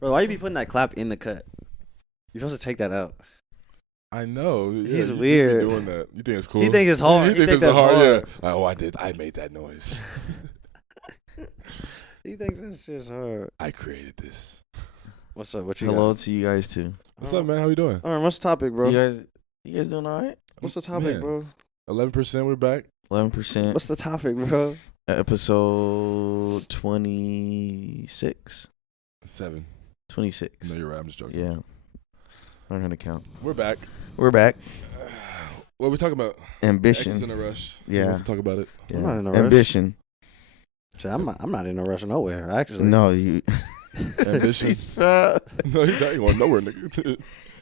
Bro, why you be putting that clap in the cut? You're supposed to take that out. I know. He's you weird. Be doing that. You think it's cool? He think it's hard. He thinks it's hard. Yeah. Oh, I did. I made that noise. He thinks that shit's hard. I created this. What's up? What you Hello got? to you guys too. What's up, man? How we doing? All right, what's the topic, bro? You guys doing all right? What's the topic, Man. bro? 11%. We're back. 11%. What's the topic, bro? Episode 26. 7. 26. No, you're right. I'm just joking. Yeah. Learn how to count. We're back. We're back. What are we talking about? Ambition. Exes in a rush. Yeah. Let's talk about it. Yeah. I'm not in a rush. Ambition. Shit, I'm not in a rush nowhere, actually. No, you. Ambition. No, he's not going nowhere, nigga.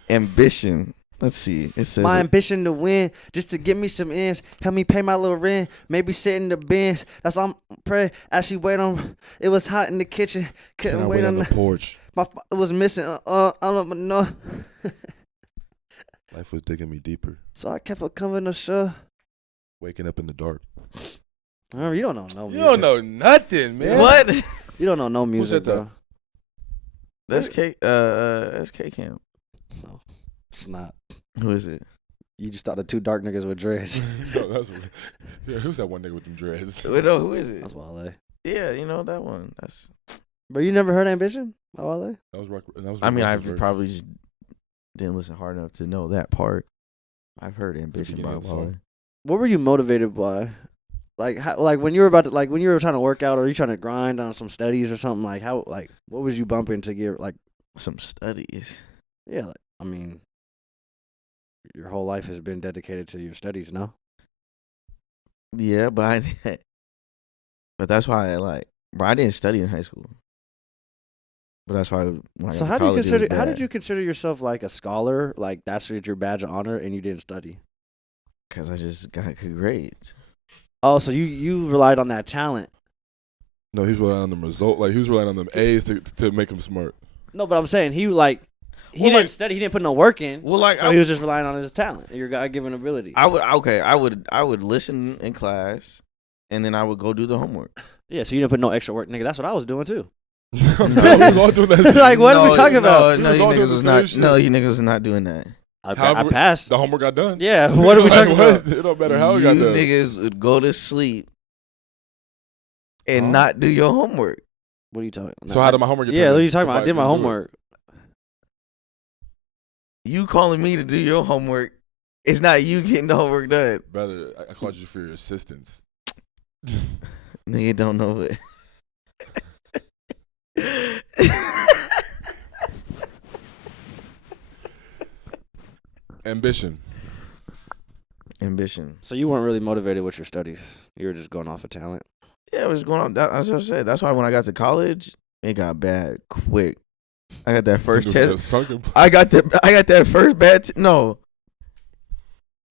Ambition. Let's see. It says My ambition to win, just to give me some ends, help me pay my little rent, maybe sit in the bins. That's all I'm praying. Actually, wait on. It was hot in the kitchen, couldn't Can I wait on the porch? My father was missing. I don't know. Life was digging me deeper. So I kept on coming to show. Waking up in the dark. Remember, you don't know no music. You don't know nothing, man. what? You don't know no music, that, bro. That's K Camp. No, it's not. Who is it? You just thought the two dark niggas with dreads. No, yeah, who's that one nigga with them dreads? Wait, no, who is it? That's Wale. Yeah, you know that one. That's. But you never heard Ambition by Wale? That was rock. I mean, I verse. probably just didn't listen hard enough to know that part. I've heard Ambition by beginning of the song. Wale. What were you motivated by? Like, how, like when you were about to, like when you were trying to work out, or you trying to grind on some studies or something. Like how, like what was you bumping to get, like, Some studies. yeah, like I mean, your whole life has been dedicated to your studies, no? Yeah, but but that's why I didn't study in high school. But that's why when I got So to how do you college, it was consider? How bad. did you consider yourself like a scholar? Like that's your badge of honor, and you didn't study. Because I just got good grades. Oh, so you relied on that talent. No, he was relying on them result. Like he was relying on them A's to make him smart. No, but I'm saying he didn't like- study. He didn't put no work in. Well, like So he was just relying on his talent, your God-given ability. I would listen in class, and then I would go do the homework. Yeah, so you didn't put no extra work, nigga. That's what I was doing too. We was all doing that shit. Like, what are we talking about? No, We was you all doing niggas the was same not. shit. No, you niggas was not doing that. I However, passed. The homework got done. Yeah, what are we talking about? It don't matter how you it got done. niggas would go to sleep and Huh? not do your homework. What are you talking about? So how did my homework get Yeah, done? what are you talking If about? I did my didn't do it? homework. You calling me to do your homework? It's not you getting the homework done. Brother, I called you for your assistance. Nigga don't know it. Ambition. Ambition. So you weren't really motivated with your studies. You were just going off of talent. Yeah, it was going on. That's what I said. That's why when I got to college, it got bad quick. I got that first Nigga was test. a sunken place. I got that first bad. No.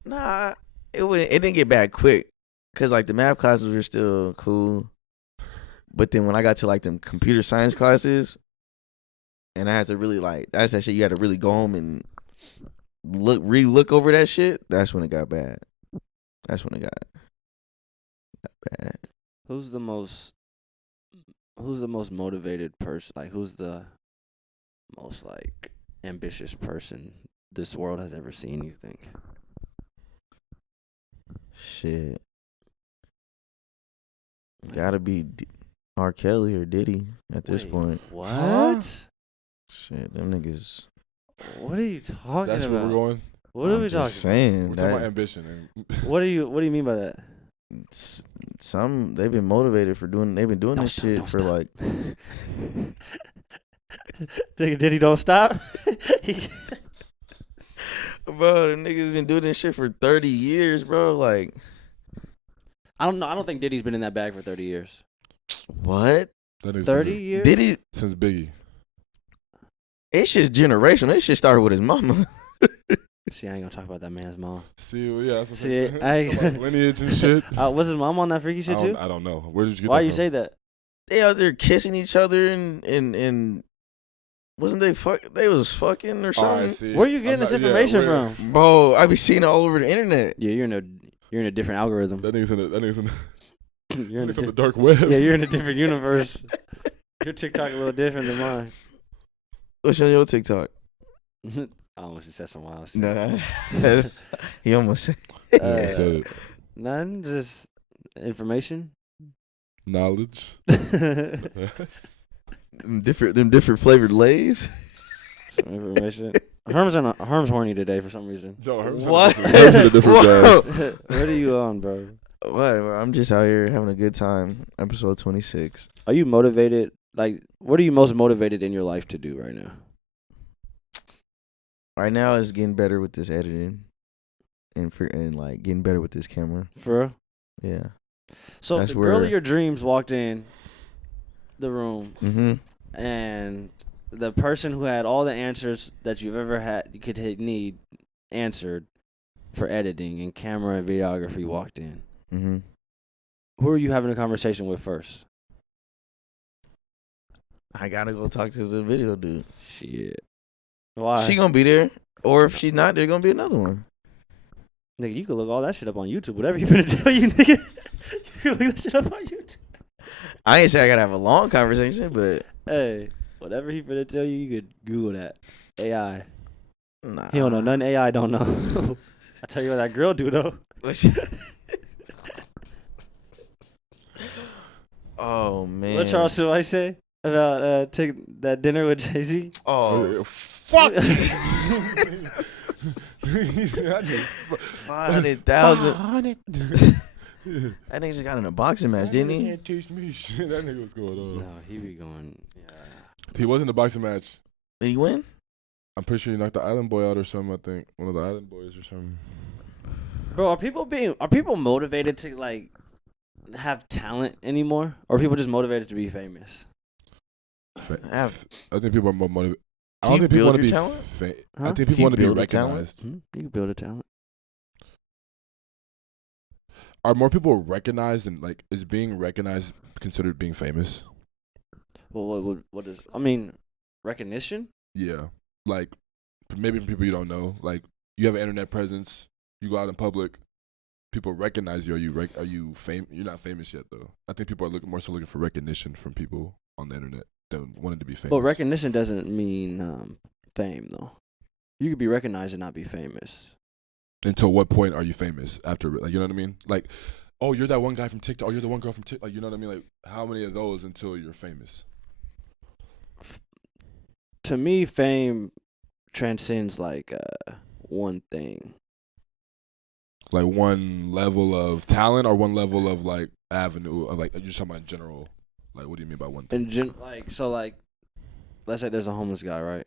Nah, it didn't get bad quick, cause like the math classes were still cool, but then when I got to like them computer science classes, and I had to really like that's that shit you had to really go home and look over that shit. That's when it got bad. That's when it got bad. Who's the most motivated person? Like, who's the most like ambitious person this world has ever seen? You think? Shit. Gotta be R. Kelly or Diddy at this Wait, point. What? Huh? Shit, them niggas. What are you talking That's where about? we're going. What are I'm we talking? just saying We're talking about that ambition. What do you mean by that? some they've been motivated for doing. They've been doing this shit for like. Did he don't stop? Bro, the niggas been doing this shit for 30 years, bro. Like, I don't know. I don't think Diddy's been in that bag for 30 years. what? That nigga's 30 been years? Diddy? since Biggie. It's just generational. This shit started with his mama. See, I ain't gonna talk about that man's mom. See, well, yeah, that's what See, I'm I- saying. About lineage and shit. Was his mom on that freaky shit too? I don't know. Where did you get Why that you from? say that? They out there kissing each other and wasn't they they was fucking or All something? right, see, Where you getting I'm this not- yeah, information where- from? Bro, I be seeing it all over the internet. Yeah, you're in a different algorithm. That nigga's in the You're in a from the di- dark web. yeah, you're in a different universe. Your TikTok a little different than mine. What's on your TikTok? I almost said some wild shit. Nah. He almost said. Yeah, I said it. None, just information. Knowledge. Them different flavored Lays. Some information. Herm's horny today for some reason. No, Herm's What? Herm's a different guy. What are you on, bro? Whatever. I'm just out here having a good time. Episode 26. Are you motivated? Like, what are you most motivated in your life to do right now? Right now, it's getting better with this editing, and like getting better with this camera. For real? Yeah. So That's if the girl where- of your dreams walked in the room Mm-hmm. and the person who had all the answers that you've ever had, you could need answered for editing and camera and videography walked in, Mm-hmm. who are you having a conversation with first? I gotta go talk to the video dude. Shit. Why? She gonna be there, or if she's not, there's gonna be another one. Nigga, you could look all that shit up on YouTube. Whatever you finna tell you, nigga. You can look that shit up on YouTube. I ain't say I gotta have a long conversation, but Hey, whatever he finna tell you, you could Google that. AI. nah. He don't know nothing AI don't know. I tell you what that girl do though. Oh man. What Charles I say about take that dinner with Jay-Z? Oh, Fuck. 500,000. That nigga just got in a boxing match, didn't he? Can't teach me shit. That nigga was going on. No, he be going. Yeah. He was in the boxing match. Did he win? I'm pretty sure he knocked the Island Boy out or something. I think one of the Island Boys or something. Bro, are people motivated to like have talent anymore, or are people just motivated to be famous? I think people are more motivated. I Can don't you think people want build to be. your talent? Huh? I think Can people you want to be build a talent? recognized. You can build a talent. Are more people recognized and like is being recognized considered being famous? Well, what is? I mean, recognition. Yeah, like maybe from people you don't know. Like you have an internet presence, you go out in public, people recognize you. Are you famous? You're not famous yet though. I think people are looking for recognition from people on the internet than wanting to be famous. But recognition doesn't mean fame though. You could be recognized and not be famous. Until what point are you famous? After, like, you know what I mean? Like, oh, you're that one guy from TikTok. Oh, you're the one girl from TikTok. Like, you know what I mean? Like, how many of those until you're famous? To me, fame transcends like one thing. Like one level of talent or one level of like avenue of like you're just talking about general. Like, what do you mean by one thing? Like, let's say there's a homeless guy, right?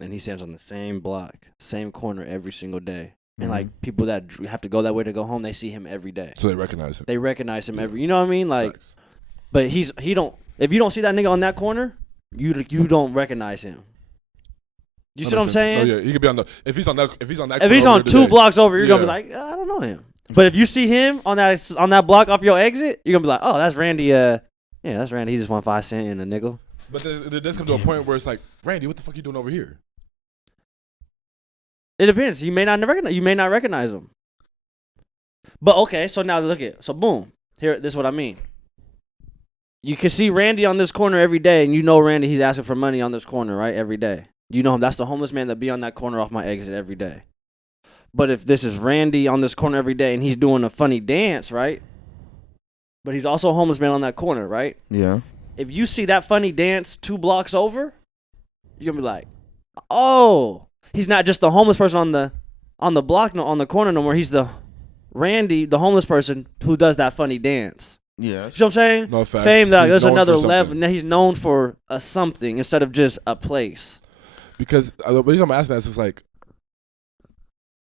And he stands on the same block, same corner every single day. And like people that have to go that way to go home, they see him every day. So they recognize him. They recognize him every. You know what I mean? Like, Facts. but he don't. If you don't see that nigga on that corner, you don't recognize him. You see what I'm saying? Oh yeah, he could be on the if he's on that If corner he's over on there two today. blocks over, you're gonna be Yeah. like, I don't know him. But if you see him on that block off your exit, you're gonna be like, oh, that's Randy. Yeah, that's Randy. He just won 5 cents and a nickel. But there does come to a point where it's like, Randy, what the fuck you doing over here? It depends. You may not recognize him. But okay, so now look at boom. Here, this is what I mean. You can see Randy on this corner every day, and you know Randy. He's asking for money on this corner, right? Every day. You know him. That's the homeless man that be on that corner off my exit every day. But if this is Randy on this corner every day, and he's doing a funny dance, right? But he's also a homeless man on that corner, right? Yeah. If you see that funny dance 2 blocks over, you're gonna be like, oh. He's not just the homeless person on the block, no, on the corner no more. He's the Randy, the homeless person who does that funny dance. Yeah. You know what I'm saying? No facts. Fame, He's there's known another for level. something. Now he's known for a something instead of just a place. Because the reason I'm asking that is like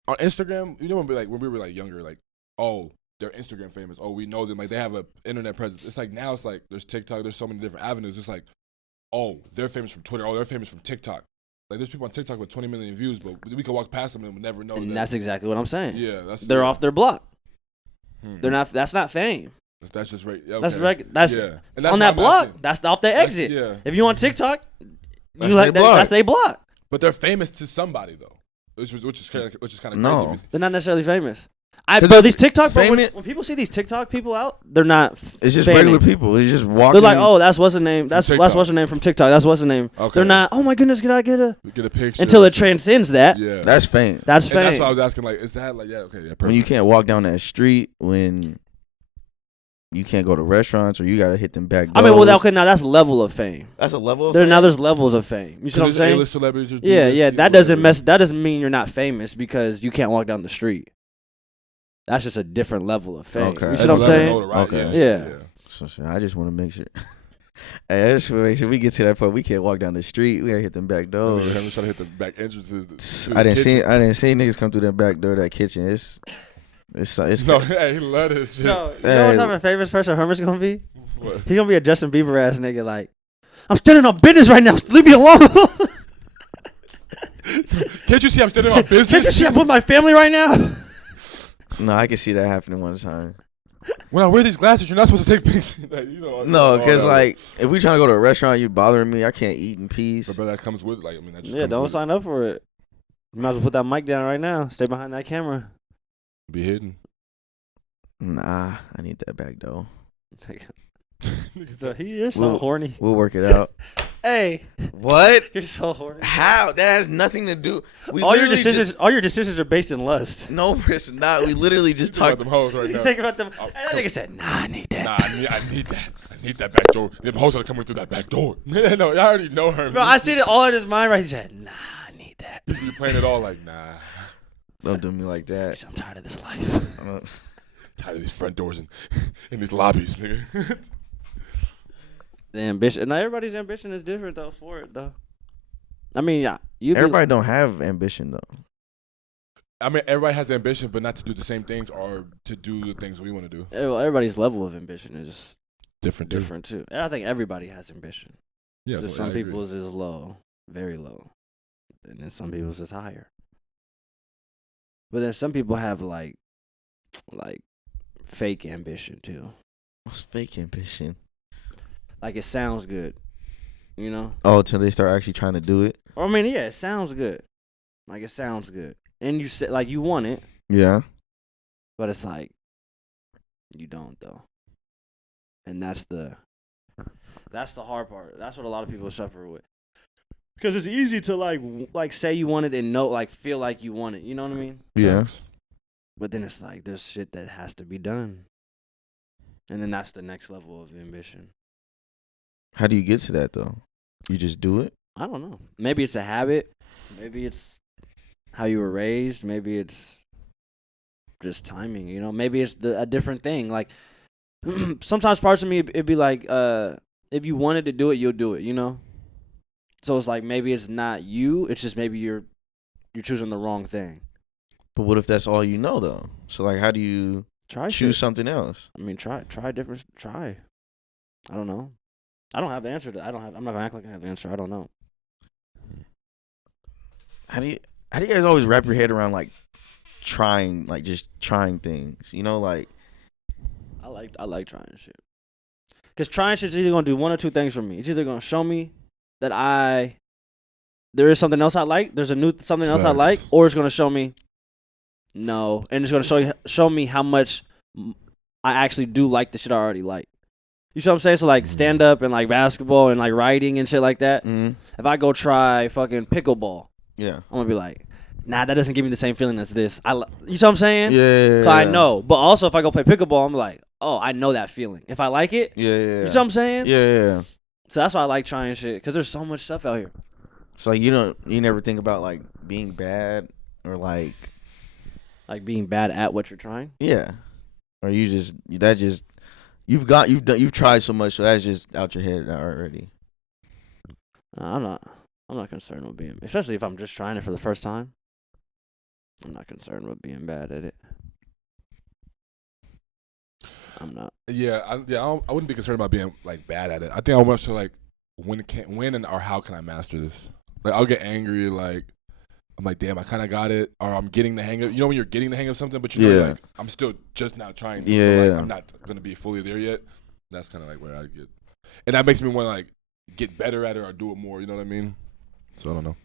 on Instagram, you know when we were like younger, like, oh, they're Instagram famous. Oh, we know them. Like they have a internet presence. It's like now it's like there's TikTok. There's so many different avenues. It's like, oh, they're famous from Twitter. Oh, they're famous from TikTok. Like there's people on TikTok with 20 million views, but we could walk past them and we'll never know. And that's exactly what I'm saying. Yeah, They're off their block. Hmm. They're not. That's not fame. That's just right. Yeah, That's okay. that's Yeah. And that's on what that I'm block. asking. That's off their exit. Yeah. If you on TikTok, That's you like their that, block. that's their block. But they're famous to somebody though, which is kind of No. crazy. They're not necessarily famous. Bro, these TikTok, bro, famous- when people see these TikTok people out, they're not. It's just fanning. regular people. It's just walking. They're like, oh, that's what's the name. That's TikTok. what's the name from TikTok. That's what's the name. Okay. They're not. Oh my goodness, can I get a picture until it transcends that? Yeah, that's fame. That's and fame. that's why I was asking. Like, is that like perfect. When you can't walk down that street, when you can't go to restaurants, or you gotta hit them back doors. I mean, well, okay, now that's level of fame. That's a level of There fame? now there's levels of fame. You see what I'm saying? A-list celebrities who do Yeah, this, yeah. you know, That doesn't whatever. That doesn't mean you're not famous because you can't walk down the street. That's just a different level of fame. Okay. You see what I'm Level saying? notoriety, Okay. Yeah. So I just want to make sure. Hey, I just want to make sure we get to that point. We can't walk down the street. We gotta hit them back I'm doors. trying to hit the back entrances. I didn't see niggas come through that back door of that kitchen. It's No, hey, he love this shit. No, you Hey. know what type of famous person Herman's gonna be? What? He's gonna be a Justin Bieber ass nigga. Like, I'm standing on business right now. Leave me alone. Can't you see I'm standing on business? Can't you see I'm with my family right now? No, I can see that happening one time. When I wear these glasses, you're not supposed to take pictures. Like, you know, No, all because that. like if we trying to go to a restaurant, you bothering me. I can't eat in peace. But that comes with like I mean that just Yeah, comes don't with sign up for it. You might as well put that mic down right now. Stay behind that camera. be hidden. Nah, I need that back though. So you're so We'll- horny. We'll work it out. Hey, What? you're so horny. How? That has nothing to do. We All your literally decisions, all your decisions are based in lust. No, it's not. We literally just Talk about talked. them hoes right You now. think about them. Oh, And that nigga said, "Nah, I need that." Nah, I need that. I need that back door. Them hoes are coming through that back door. No, I already know her. Bro, I seen it all in his mind. Right, he said, "Nah, I need that." You playing it all like nah. Don't do me like He that. said, I'm tired of this life. Tired of these front doors and in these lobbies, nigga. The ambition. Now everybody's ambition is different though. For it though. I mean, yeah, Everybody don't have ambition though. I mean, everybody has ambition, but not to do the same things or to do the things we want to do. Everybody's level of ambition is Different, different too. And I think everybody has ambition. Yeah, So so some I agree. people's is low, very low, and then some people's is higher. But then some people have like fake ambition too. What's fake ambition? Like it sounds good, you know. Oh, till they start actually trying to do it. Or I mean, yeah, it sounds good. Like it sounds good, and you say like you want it, Yeah. but it's like you don't though, and that's the hard part. That's what a lot of people suffer with. Because it's easy to like say you want it and know like feel like you want it. You know what I mean? Yeah. But then it's like there's shit that has to be done, and then that's the next level of ambition. How do you get to that though? You just do it. I don't know. Maybe it's a habit. Maybe it's how you were raised. Maybe it's just timing. You know. Maybe it's a different thing. Like sometimes parts of me it'd be like, if you wanted to do it, you'll do it. You know. So it's like maybe it's not you. It's just maybe you're choosing the wrong thing. But what if that's all you know though? So like, how do you Try choose shit. something else? I mean, try different. Try. I don't know. I don't have the answer. I'm not gonna act like I have the answer. I don't know. How do you guys always wrap your head around like trying, like just trying things? You know, like I like trying shit. Cause trying shit's either gonna do one or two things for me. It's either gonna show me that there is something else I like. There's something else I Facts. like, or it's gonna show me no, and it's gonna show me how much I actually do like the shit I already like. You see what I'm saying? So like stand up and like basketball and like writing and shit like that. If I go try fucking pickleball, yeah, I'm gonna be like, nah, that doesn't give me the same feeling as this. You see what I'm saying? yeah. So I know. But also if I go play pickleball, I'm like, oh, I know that feeling. If I like it, Yeah. you see what I'm saying? Yeah. So that's why I like trying shit, because there's so much stuff out here. So like, you never think about like being bad or like Like being bad at what you're trying. yeah, or you've tried so much, so that's just out your head already. I'm not concerned with being, especially if I'm just trying it for the first time. I'm not concerned with being bad at it. I'm not. Yeah, I wouldn't be concerned about being like bad at it. I think I want to like when and or how can I master this? Like I'll get angry, like I'm like, damn, I kind of got it, or I'm getting the hang of. You know when you're getting the hang of something, but you know Yeah. like I'm still just now trying. This, Yeah, so, like, yeah. I'm not gonna be fully there yet. That's kind of like where I get, and that makes me want to like get better at it or do it more. You know what I mean? So I don't know.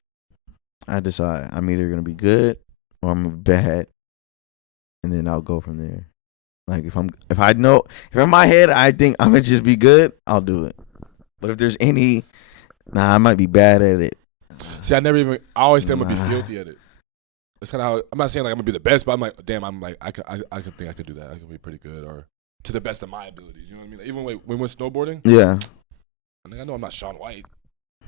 I decide I'm either gonna be good or I'm bad. and then I'll go from there. Like if in my head I think I'm gonna just be good, I'll do it. But if there's any, I might be bad at it. See, I always think I'm gonna be filthy at it. It's kind of how I'm not saying like I'm gonna be the best, but I'm like, damn, I'm like I could think I could do that. I could be pretty good, or to the best of my abilities. You know what I mean? Like, even when we went snowboarding, Yeah. I know I'm not Shaun White,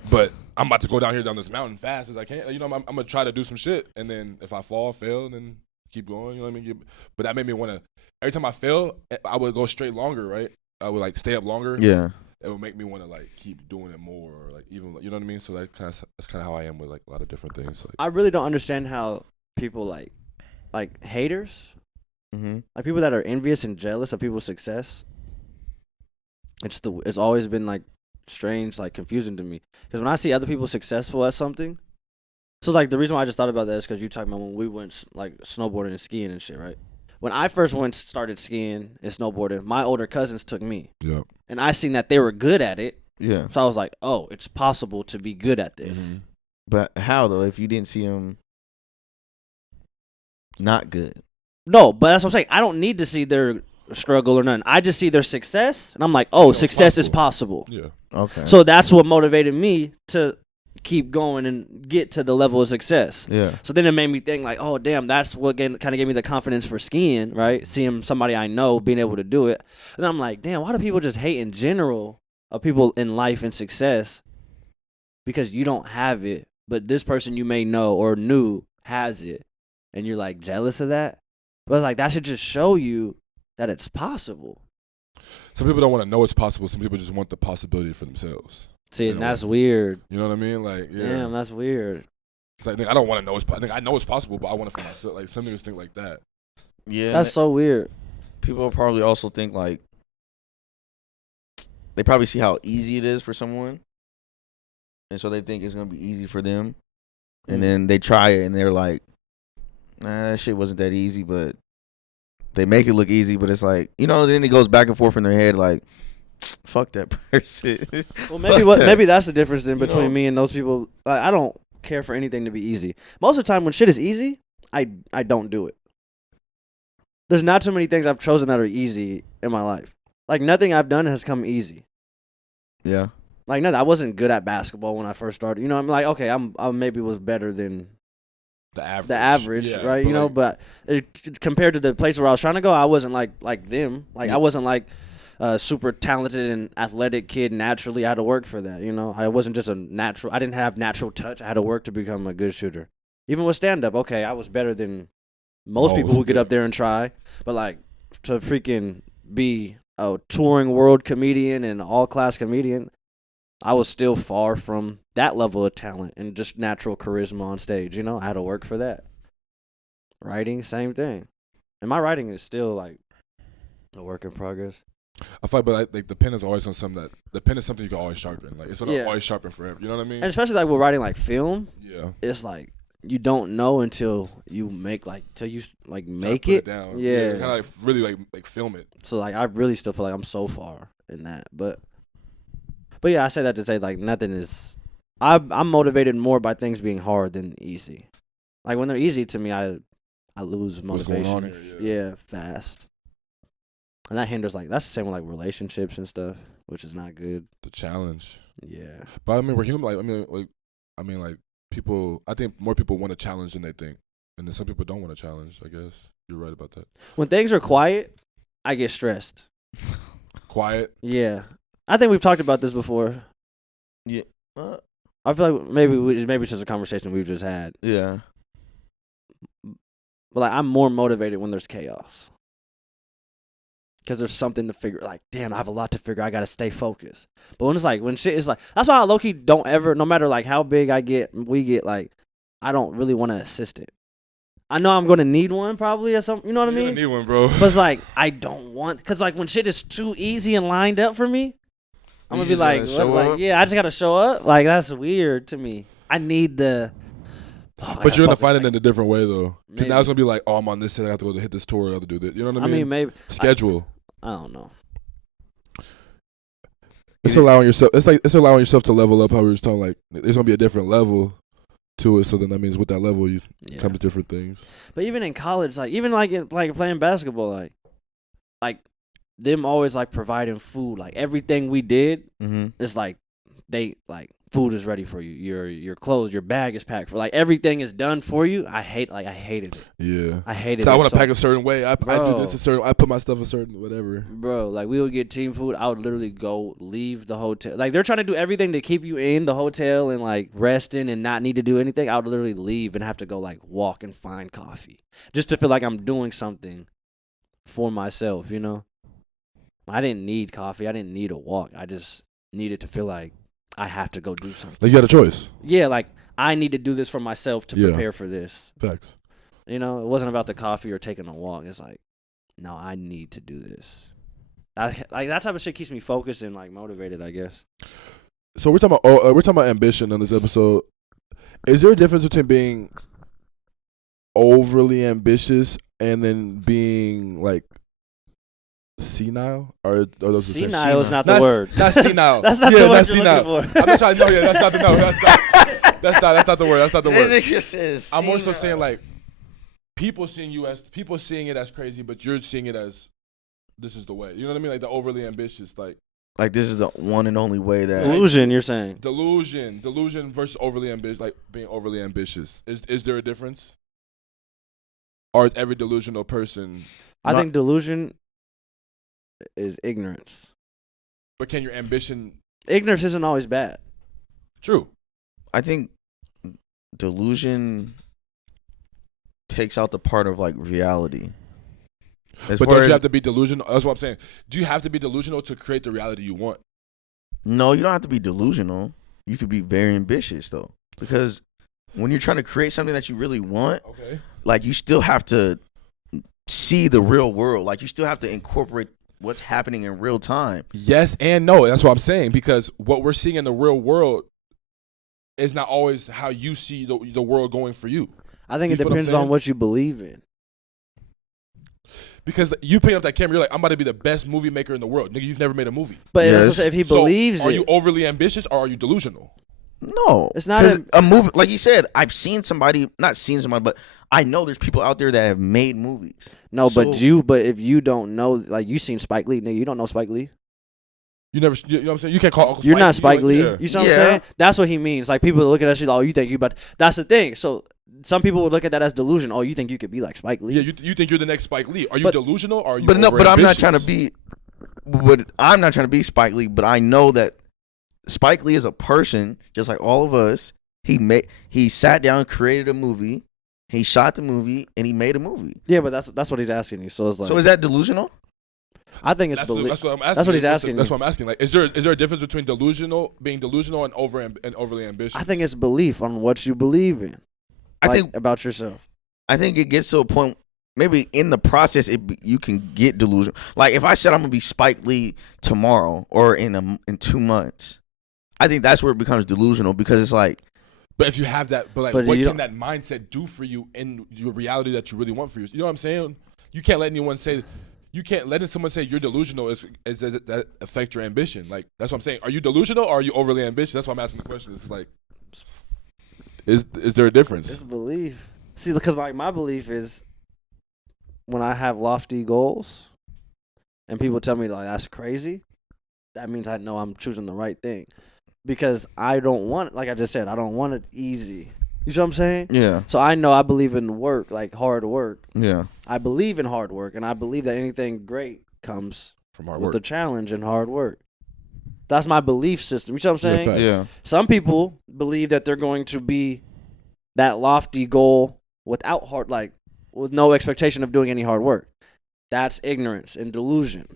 but I'm about to go down this mountain fast as I can. You know, I'm gonna try to do some shit, and then if I fail, then keep going. You know what I mean? But that made me want to. Every time I fail, I would go straight longer, right? I would like stay up longer. Yeah. It would make me want to like keep doing it more, or like even you know what I mean. So that's kind of how I am with like a lot of different things. Like, I really don't understand how people like haters, like people that are envious and jealous of people's success. It's always been like strange, like confusing to me. Because when I see other people successful at something, so like the reason why I just thought about that is because you talking about when we went like snowboarding and skiing and shit, right? When I first started skiing and snowboarding, my older cousins took me. Yeah. And I seen that they were good at it. Yeah. So I was like, oh, it's possible to be good at this. Mm-hmm. But how though? If you didn't see them not good. No, but that's what I'm saying. I don't need to see their struggle or nothing. I just see their success, and I'm like, oh, success is possible. Yeah. Okay. So that's what motivated me to keep going and get to the level of success. Yeah. So then it made me think like, oh, damn, that's what kind of gave me the confidence for skiing, right? Seeing somebody I know being able to do it. And I'm like, damn, why do people just hate in general of people in life and success because you don't have it, but this person you may know or knew has it, and you're like jealous of that? But it's like that should just show you that it's possible. Some people don't want to know it's possible. Some people just want the possibility for themselves. See, and that's weird. You know what I mean? Like, yeah. Damn, that's weird. It's like, I don't want to know it's possible. I know it's possible, but I want it for myself. Like, some niggas think like that. Yeah. That's so weird. People probably also think like they probably see how easy it is for someone, and so they think it's gonna be easy for them, and then they try it and they're like, nah, that shit wasn't that easy, but they make it look easy, but it's like, you know, then it goes back and forth in their head like, fuck that person. Well, maybe that's the difference then between me and those people. Like, I don't care for anything to be easy. Most of the time when shit is easy, I don't do it. There's not too many things I've chosen that are easy in my life. Like, nothing I've done has come easy. Yeah. Like, nothing. I wasn't good at basketball when I first started. You know, I'm like, okay, I maybe was better than the average, yeah, right? You know, but compared to the place where I was trying to go, I wasn't like them. Like, I wasn't like a super talented and athletic kid naturally. I had to work for that, you know? I wasn't just I didn't have natural touch. I had to work to become a good shooter. Even with stand-up, okay, I was better than most people who get up there and try. But, like, to freaking be a touring world comedian and all-class comedian, I was still far from that level of talent and just natural charisma on stage, you know? I had to work for that. Writing, same thing. And my writing is still, like, a work in progress. I feel like the pen is always on something the pen is something you can always sharpen. Like, it's gonna always sharpen forever. You know what I mean? And especially, like, with writing, like, film. Yeah. It's, like, you don't know until you make, like, till you, like, make it. Down. Yeah. Kind of, like, really, like, film it. So, like, I really still feel like I'm so far in that. But yeah, I say that to say, like, nothing is... I'm motivated more by things being hard than easy. Like, when they're easy to me, I lose motivation. What's going on here? Yeah, fast. And that hinders, like, that's the same with, like, relationships and stuff, which is not good. The challenge. Yeah. But, I mean, we're human. Like, people... I think more people want a challenge than they think. And then some people don't want a challenge, I guess. You're right about that. When things are quiet, I get stressed. Quiet? Yeah. I think we've talked about this before. Yeah. I feel like maybe it's just a conversation we've just had. Yeah. But, like, I'm more motivated when there's chaos. Because there's something to figure. Like, damn, I have a lot to figure. I got to stay focused. But when shit is like, that's why I low-key don't ever, no matter, like, how big we get, like, I don't really want an assistant. I know I'm going to need one probably or something. You know what I mean? You're going to need one, bro. But it's like, I don't want, because, like, when shit is too easy and lined up for me, I'm going to be like, yeah, I just got to show up. Like, that's weird to me. I need the... But you're going to find it in a different way, though. Because now it's going to be like, oh, I'm on this set. I have to go to hit this tour. I have to do this. You know what I mean? I mean, maybe. Schedule. I don't know. It's allowing yourself to level up. How we were just talking, like, there's going to be a different level. to it. So then that means with that level, you Yeah. comes different things. But even in college, like even like playing basketball, like them always like providing food, like everything we did is like they like food is ready for you. Your clothes, your bag is packed for, like everything is done for you. I hated it. Yeah, I hated 'Cause it. I want to so pack a certain way. I do Bro. this a certain. I put my stuff a certain whatever. Bro, like we would get team food. I would literally go leave the hotel. Like they're trying to do everything to keep you in the hotel and like resting and not need to do anything. I would literally leave and have to go like walk and find coffee just to feel like I'm doing something for myself, you know? I didn't need coffee. I didn't need a walk. I just needed to feel like I have to go do something. Like you had a choice. Yeah, like I need to do this for myself to prepare for this. Facts. You know, it wasn't about the coffee or taking a walk. It's like, no, I need to do this. Like that type of shit keeps me focused and like motivated, I guess. So we're talking about ambition on this episode. Is there a difference between being overly ambitious and then being like senile, or those the same? Senile is not the word. Not senile. That's not yeah, the word not you're senile. looking for. I'm not trying to know. Yeah, that's not the no. That's not the word. That's not the word. I'm more so saying like people seeing it as crazy, but you're seeing it as this is the way. You know what I mean? Like the overly ambitious, like this is the one and only way that Delusion, you're saying. Delusion versus overly ambitious, like being overly ambitious. Is there a difference? Or is every delusional person? I think delusion is ignorance. But can your ambition? Ignorance isn't always bad. True. I think delusion takes out the part of like reality. But don't you have to be delusional? That's what I'm saying. Do you have to be delusional to create the reality you want? No, you don't have to be delusional. You could be very ambitious though, because when you're trying to create something that you really want, Okay. like you still have to see the real world. Like you still have to incorporate what's happening in real time. Yes and no. That's what I'm saying, because what we're seeing in the real world is not always how you see the world going for you. I think You it feel what I'm depends on saying? what you believe in. Because you pick up that camera, you're like, I'm about to be the best movie maker in the world. Nigga, you've never made a movie. But Yes. that's what I'm saying, if he believes are it, you overly ambitious or are you delusional? No, It's not 'Cause a- a movie. Like you said, I've seen somebody, not seen somebody, but I know there's people out there that have made movies. no, So- but if you don't know, like you seen Spike Lee, nigga, you don't know Spike Lee. You know what I'm saying? You can't call Uncle You're not Spike Spike Lee. Yeah. You see what I'm Yeah. saying? That's what he means. Like people look at that shit, like, oh, you think you about? That's the thing. So some people would look at that as delusion. Oh, you think you could be like Spike Lee? Yeah, you think you're the next Spike Lee? Are you But- delusional or are you? But no, but I'm not overambitious? trying to be. But I'm not trying to be Spike Lee. But I know that Spike Lee is a person, just like all of us. He sat down, created a movie, he shot the movie, and he made a movie. Yeah, but that's what he's asking you. So it's like, So is that delusional? I think it's That's belief. what I'm asking. That's what he's That's- asking That's you. what I'm asking. Like, is there a difference between being delusional and overly ambitious? I think it's belief on what you believe in. I like, think about yourself. I think it gets to a point. Maybe in the process, you can get delusional. Like if I said I'm gonna be Spike Lee tomorrow or in 2 months, I think that's where it becomes delusional because it's like, But if you have that, but But what you can that mindset do for you in your reality that you really want for you? You know what I'm saying? You can't let anyone say. You can't let someone say you're delusional is that affect your ambition. Like that's what I'm saying. Are you delusional or are you overly ambitious? That's why I'm asking the question. It's like, is there a difference? It's belief. See, because like my belief is when I have lofty goals and people tell me like that's crazy, that means I know I'm choosing the right thing. Because I don't want, like I just said, I don't want it easy. You see what I'm saying? yeah, So I know I believe in work, like hard work. yeah, I believe in hard work, and I believe that anything great comes From hard with work. the challenge and hard work. That's my belief system. You see what I'm saying? fact. yeah. Some people believe that they're going to be that lofty goal without hard, like with no expectation of doing any hard work. That's ignorance and delusion.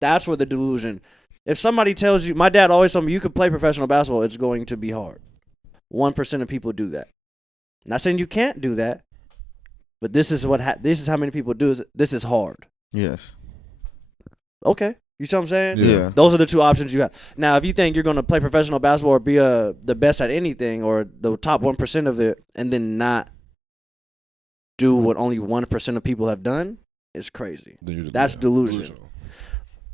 That's where the delusion. If somebody tells you, my dad always told me, you could play professional basketball, it's going to be hard. 1% of people do that. Not saying you can't do that, but this is this is how many people do it. This is hard. Yes. Okay, you see what I'm saying? Yeah. Those are the two options you have. Now, if you think you're going to play professional basketball or be the best at anything or the top 1% of it and then not do what only 1% of people have done, it's crazy. That's delusion. Delusional.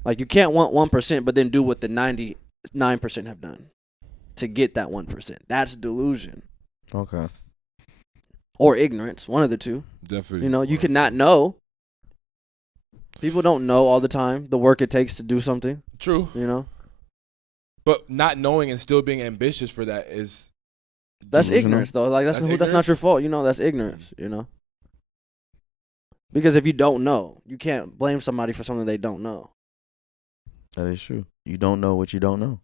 Like, you can't want 1% but then do what the 99% have done to get that 1%. That's delusion. Okay. or ignorance, one of the two. Definitely. You know, you could not know. People don't know all the time the work it takes to do something. True. You know, But not knowing and still being ambitious for that is that's Delusional. ignorance though. Like that's not ignorance? your fault. You know, that's ignorance. You know, because if you don't know, you can't blame somebody for something they don't know. That is true. You don't know what you don't know.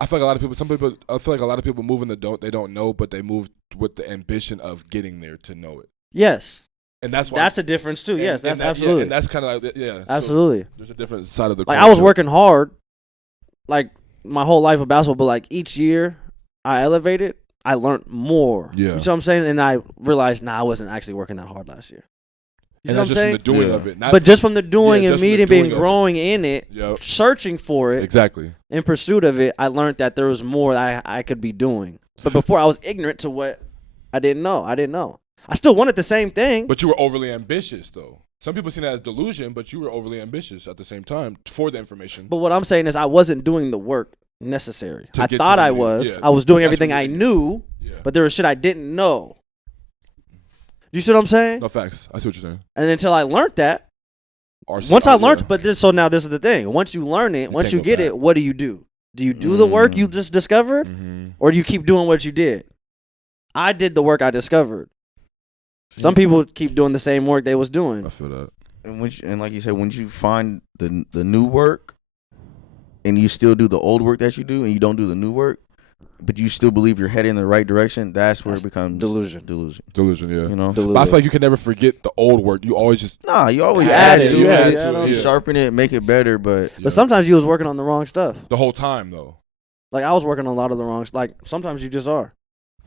I feel like a lot of people. I feel like a lot of people move in they don't know, but they move with the ambition of getting there to know it, Yes, and that's why. that's a difference too. Yes, that's Yeah, absolutely. and that's kind of like so Absolutely. there's a different side of the. Like coin I was to it. working hard, like my whole life of basketball, but like each year I elevated, I learned more. Yeah. You know what I'm saying? And I realized, I wasn't actually working that hard last year. You And know what that's I'm just from saying? the doing Yeah. of it, not But just from the doing Yeah, and just from the meeting, being doing of it. growing in it, Yep. searching for it, Exactly. in pursuit of it, I learned that there was more that I could be doing. But before I was ignorant to what I didn't know. I still wanted the same thing. But you were overly ambitious, though. Some people see that as delusion, but you were overly ambitious at the same time for the information. But what I'm saying is I wasn't doing the work necessary. To I get thought to I the- was. yeah. I was doing That's everything what I you did. knew, Yeah. but there was shit I didn't know. You see what I'm saying? No facts. I see what you're saying. And until I learned that, Or- once I or- learned, yeah. but so now this is the thing. Once you learn it, once can't you go get back. it, what do you do? Do you do the work you just discovered, Mhm. or do you keep doing what you did? I did the work I discovered. Some people keep doing the same work they was doing. I feel that. And like you said, when you find the new work, and you still do the old work that you do, and you don't do the new work, but you still believe you're heading in the right direction, that's where That's it becomes delusion. Delusion, yeah. You know. But I feel like you can never forget the old work. You always just Nah, you always You add, add it, to you it, add to it, you yeah. sharpen it, make it better. But yeah. But sometimes you was working on the wrong stuff. the whole time though. Like I was working on a lot of the wrong. Like sometimes you just are.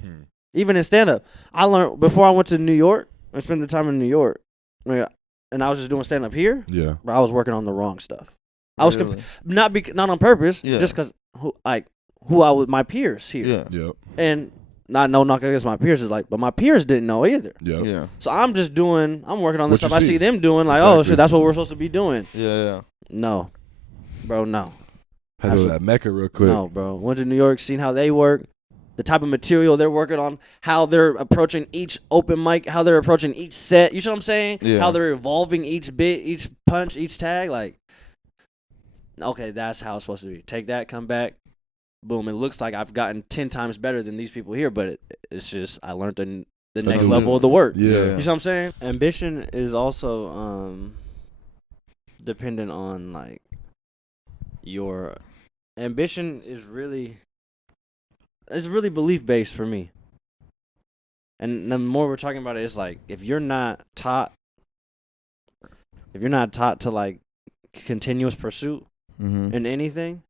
Hmm. Even in stand up, I learned before I went to New York and spent the time in New York, and I was just doing stand up here. Yeah. But I was working on the wrong stuff. I was really? not on purpose, Yeah. just because who I was my peers here, yeah, Yep. and not no knock against my peers is like, but my peers didn't know either. Yep. yeah, So I'm working on the What stuff you I see. see them doing. Like, oh Exactly. shit, that's what we're supposed to be doing. yeah. No, bro, no. Had to go to that Mecca real quick. No, bro. Went to New York, seen how they work, the type of material they're working on, how they're approaching each open mic, how they're approaching each set. You see what I'm saying? Yeah. How they're evolving each bit, each punch, each tag. Like, okay, that's how it's supposed to be. Take that, come back, boom. It looks like I've gotten 10 times better than these people here, but it's just I learned the next new. level of the work. Yeah. You see what I'm saying? Ambition is also dependent on like your ambition is really belief based for me. And the more we're talking about it, it's like if you're not taught to like continuous pursuit Mm-hmm. in anything,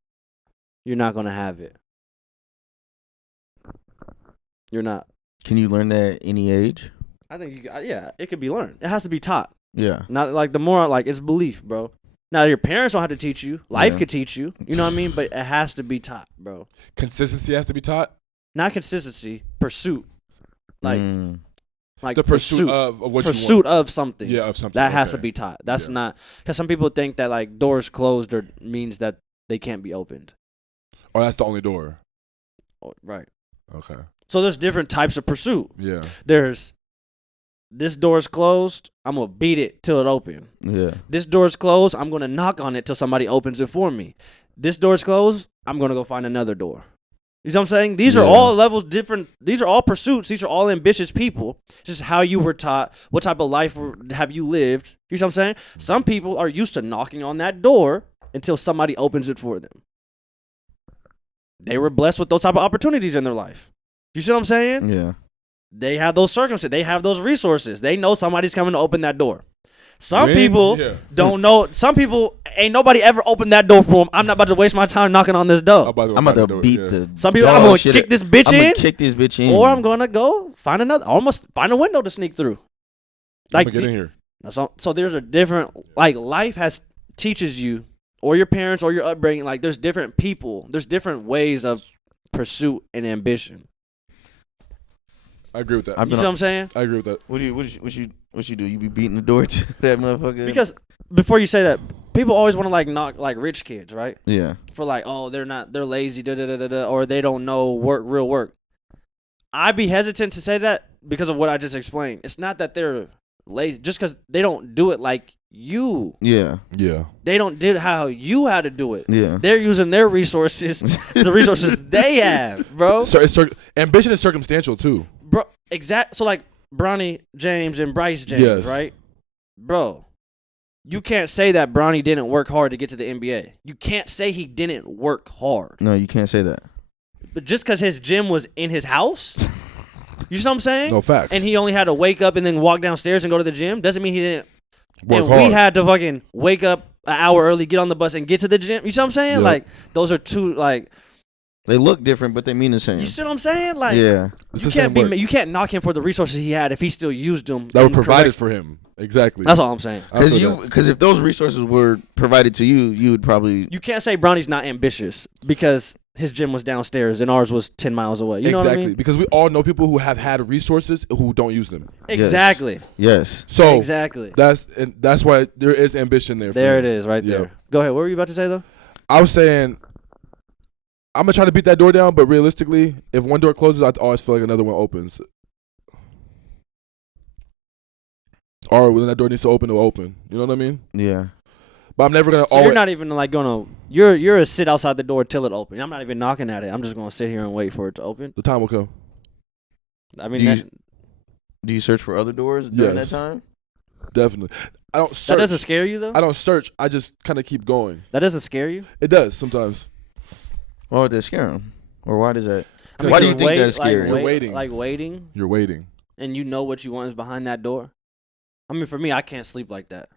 you're not gonna have it. You're not. Can you learn that at any age? I think it could be learned. It has to be taught. Yeah, Not like the more like it's belief, bro. Now your parents don't have to teach you. Life Yeah. could teach you. You know what I mean? But it has to be taught, bro. Consistency has to be taught. Not consistency, pursuit. Like like The pursuit of what you pursuit want. of something. Yeah, of something. That has to Okay. be taught. That's Yeah. not because some people think that like doors closed or means that they can't be opened. Or that's the only door. Oh, right. Okay. So there's different types of pursuit. Yeah. There's this door's closed. I'm gonna beat it till it opens. yeah, This door's closed. I'm gonna knock on it till somebody opens it for me. This door's closed. I'm gonna go find another door. You know what I'm saying? These are Yeah. all levels different. These are all pursuits. These are all ambitious people. Just how you were taught. What type of life have you lived? You know what I'm saying? Some people are used to knocking on that door until somebody opens it for them. They were blessed with those type of opportunities in their life. You see what I'm saying? yeah. They have those circumstances. They have those resources. They know somebody's coming to open that door. Some When? people Yeah. don't know. Some people ain't nobody ever opened that door for them. I'm not about to waste my time knocking on this door. by the way, I'm about find to the door, beat yeah. the. Some people, dog I'm gonna shit kick this bitch I'm in, gonna kick this bitch in, or I'm gonna go find another. Almost find a window to sneak through. Like, Like get in here. so there's a different like life teaches you, or your parents, or your upbringing. Like there's different people. There's different ways of pursuit and ambition. I agree with that. I've You been see what I'm saying? I agree with that. What you do? You be beating the door to that motherfucker? Because before you say that, people always want to like knock like rich kids, right? yeah, For like, oh, they're lazy, da da da da da, or they don't know real work. I'd be hesitant to say that because of what I just explained. It's not that they're lazy, just because they don't do it like you. Yeah. Yeah. They don't do how you had to do it. Yeah. They're using their resources, the resources they have, bro. So ambition is circumstantial too. Bro, So like Bronny James and Bryce James, Yes. right? Bro, you can't say that Bronny didn't work hard to get to the NBA. You can't say he didn't work hard. No, you can't say that. But just because his gym was in his house, you see what I'm saying? No facts. And he only had to wake up and then walk downstairs and go to the gym doesn't mean he didn't. Work and hard. we had to fucking wake up an hour early, get on the bus, and get to the gym. You see what I'm saying? Yep. Like those are two like. They look different, but they mean the same. You see what I'm saying? Like Yeah. It's you the same work you can't knock him for the resources he had if he still used them. that were and provided correct- for him. Exactly. That's all I'm saying. I feel that. Because if those resources were provided to you, you would probably. You can't say Bronny's not ambitious because his gym was downstairs and ours was 10 miles away. You know what I Exactly. mean? Because we all know people who have had resources who don't use them. Exactly. Yes. So Exactly. that's why there is ambition there. There it is, right Yeah. there. Go ahead. What were you about to say though? I was saying, I'm gonna try to beat that door down, but realistically, if one door closes, I always feel like another one opens. Or when that door needs to open, it'll open. You know what I mean? Yeah. But I'm never gonna. So you're not even like gonna. You're a sit outside the door till it opens. I'm not even knocking at it. I'm just gonna sit here and wait for it to open. The time will come. I mean, Do you search for other doors during Yes. that time? Definitely. I don't that search. doesn't scare you though. I don't search. I just kind of keep going. That doesn't scare you. It does sometimes. Why would that scare him? Or why does that? I mean, Why do you're you think that's scary? You're waiting. Like waiting, You're waiting. and you know what you want is behind that door. I mean, for me, I can't sleep like that.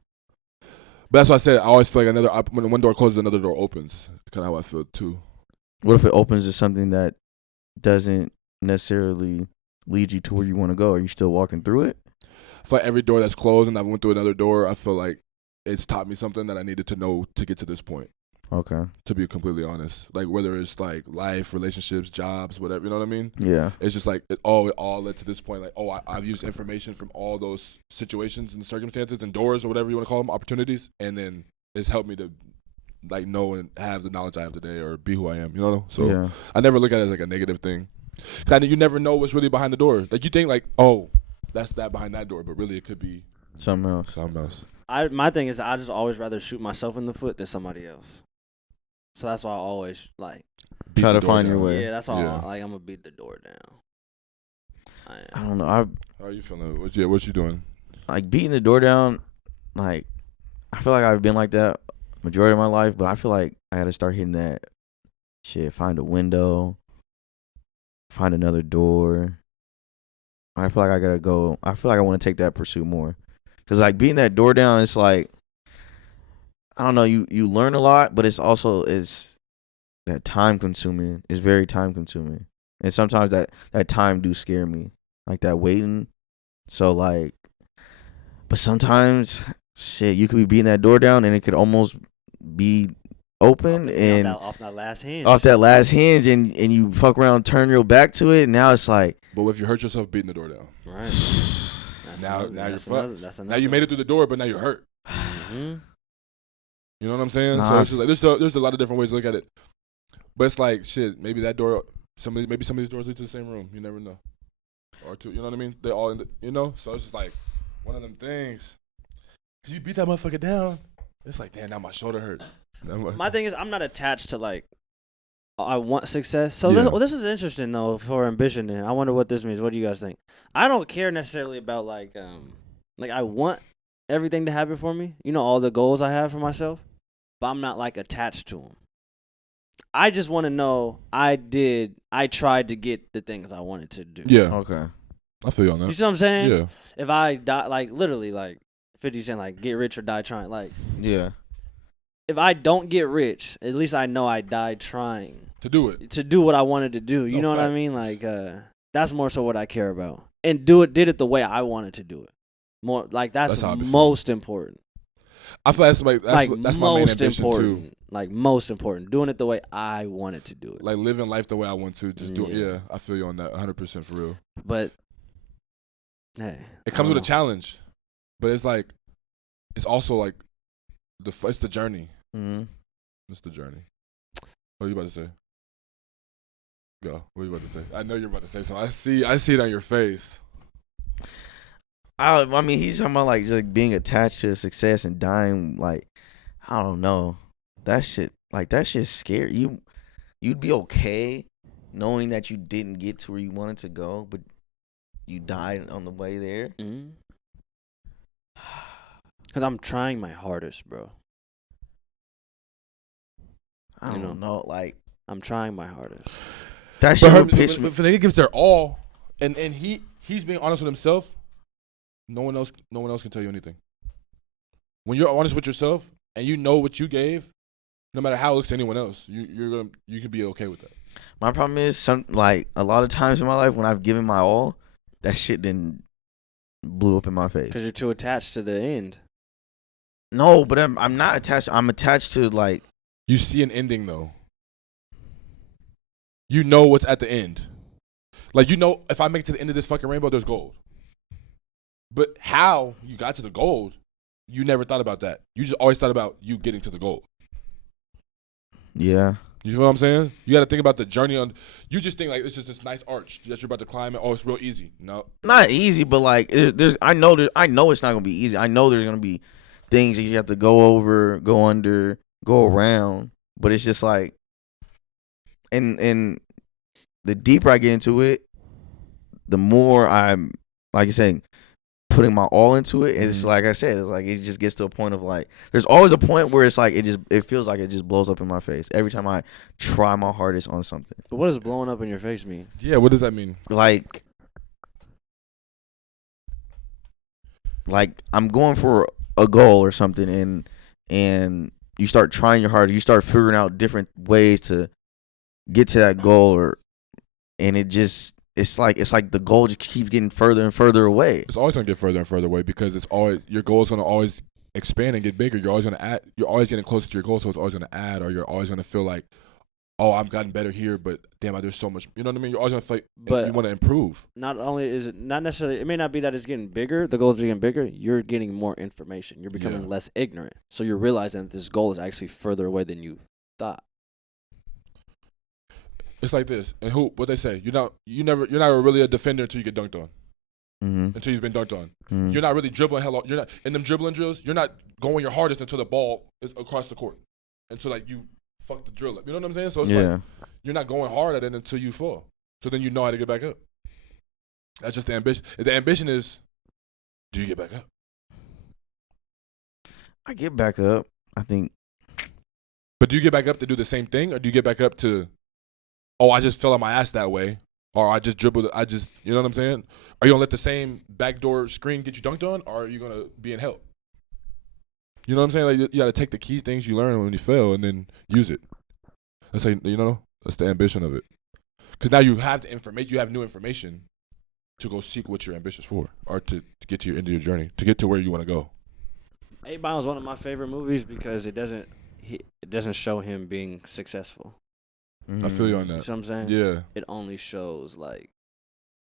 But that's why I said I always feel like when one door closes, another door opens. Kind of how I feel too. What if it opens to something that doesn't necessarily lead you to where you want to go? Are you still walking through it? I feel like every door that's closed and I went through another door, I feel like it's taught me something that I needed to know to get to this point. Okay. To be completely honest, like whether it's like life, relationships, jobs, whatever, you know what I mean? Yeah. It's just like it all led to this point. Like, I've used information from all those situations and circumstances and doors or whatever you want to call them, opportunities, and then it's helped me to like know and have the knowledge I have today or be who I am. You know? So yeah. I never look at it as like a negative thing. Cause you never know what's really behind the door. Like you think like, oh, that's that behind that door, but really it could be Something else. something else. My thing is, I just always rather shoot myself in the foot than somebody else. So that's why I always like Beat Try the to door find your down. way. Yeah, that's all. Yeah. Like I'm gonna beat the door down. I don't know. How are you feeling? What you doing? Like beating the door down. Like I feel like I've been like that majority of my life, but I feel like I got to start hitting that shit. Find a window. Find another door. I feel like I gotta go. I feel like I want to take that pursuit more. Cause like beating that door down, it's like I don't know. You learn a lot, but it's also that time consuming. It's very time consuming, and sometimes that time do scare me, like that waiting. So like, but sometimes shit, you could be beating that door down, and it could almost be open and off that last hinge. off that last hinge, and you fuck around, turn your back to it, and now it's like, But if you hurt yourself beating the door down, Right. now you're that's fucked. That's Now you made it through the door, but now you're hurt. Mm-hmm. You know what I'm saying? Nah, So it's just like there's a lot of different ways to look at it. But it's like shit. Maybe that door, maybe some of these doors lead to the same room. You never know. Or two. You know what I mean? They all, So it's just like one of them things. You beat that motherfucker down. It's like damn, now my shoulder hurt. My thing is, I'm not attached to like I want success. So Yeah. this is interesting though for ambition. Then I wonder what this means. What do you guys think? I don't care necessarily about like I want everything to happen for me. You know, all the goals I have for myself, but I'm not like attached to them. I just want to know I tried to get the things I wanted to do. Yeah, okay, I feel you on You that. see what I'm saying? Yeah, If I die, like literally, like 50 Cent, like get rich or die trying. Like yeah, if I don't get rich, at least I know I died trying to do it. to do what I wanted to do. You No, know what I fact. mean? Like that's more so what I care about, and did it the way I wanted to do it. More like that's That's how I be feeling. most important. I feel that's my main most ambition important. too. Like most important, doing it the way I wanted to do it. Like living life the way I want to. Just do it. Yeah. Yeah, I feel you on that 100% for real. But hey, It comes I with a don't challenge, but it's like, it's also like, it's the journey. mm-hmm. It's the journey. What are you about to say? Go. What are you about to say? I know you're about to say something. I see it on your face. I mean, he's talking about like just being attached to success and dying. Like, I don't know. That shit's scary. You'd be okay knowing that you didn't get to where you wanted to go, but you died on the way there. Mm-hmm. Cause I'm trying my hardest, bro. I don't know. Like, I'm trying my hardest. That shit would piss me. If the nigga gives their all, and he's being honest with himself, no one else can tell you anything. When you're honest with yourself and you know what you gave, no matter how it looks to anyone else, you can be okay with that. My problem is a lot of times in my life when I've given my all, that shit then blew up in my face. Cause you're too attached to the end. No, but I'm not attached. I'm attached to like. You see an ending though. You know what's at the end. Like, you know, if I make it to the end of this fucking rainbow, there's gold. But how you got to the gold, you never thought about that. You just always thought about you getting to the gold. Yeah. You know what I'm saying? You got to think about the journey on. You just think like it's just this nice arch that you're about to climb, and oh, it's real easy. No, not easy, but like there's. I know it's not gonna be easy. I know there's gonna be things that you have to go over, go under, go around. But it's just like, and the deeper I get into it, the more I'm, like you're saying, putting my all into it. And it's like I said, it's like it just gets to a point of like, there's always a point where it's like it feels like it just blows up in my face every time I try my hardest on something. But what does blowing up in your face mean? Yeah, what does that mean? Like I'm going for a goal or something, and you start trying your hardest, you start figuring out different ways to get to that goal, and it's like the goal just keeps getting further and further away. It's always gonna get further and further away because it's always your goal is gonna always expand and get bigger. You're always gonna add. You're always getting closer to your goal, so it's always gonna add, or you're always gonna feel like, oh, I've gotten better here, but damn, there's so much. You know what I mean? You're always gonna feel like but you want to improve. Not only is it not necessarily, it may not be that it's getting bigger. The goals are getting bigger. You're getting more information. You're becoming less ignorant. So you're realizing that this goal is actually further away than you thought. It's like this, and what they say, you're not really a defender until you get dunked on. Mm-hmm. Until you've been dunked on. Mm-hmm. You're not really dribbling hell. You're not in them dribbling drills. You're not going your hardest until the ball is across the court, until like you fuck the drill up. You know what I'm saying? So it's like you're not going hard at it until you fall. So then you know how to get back up. That's just the ambition. The ambition is, do you get back up? I get back up, I think. But do you get back up to do the same thing, or do you get back up to, oh, I just fell on my ass that way, or I just dribbled, you know what I'm saying? Are you going to let the same backdoor screen get you dunked on, or are you going to be in help? You know what I'm saying? Like, you got to take the key things you learn when you fail and then use it. That's like, that's the ambition of it. Because now you have the information, you have new information to go seek what you're ambitious for, or to get to your end of your journey, to get to where you want to go. 8 Mile is one of my favorite movies because it doesn't show him being successful. I feel you on that. You know what I'm saying? Yeah. It only shows like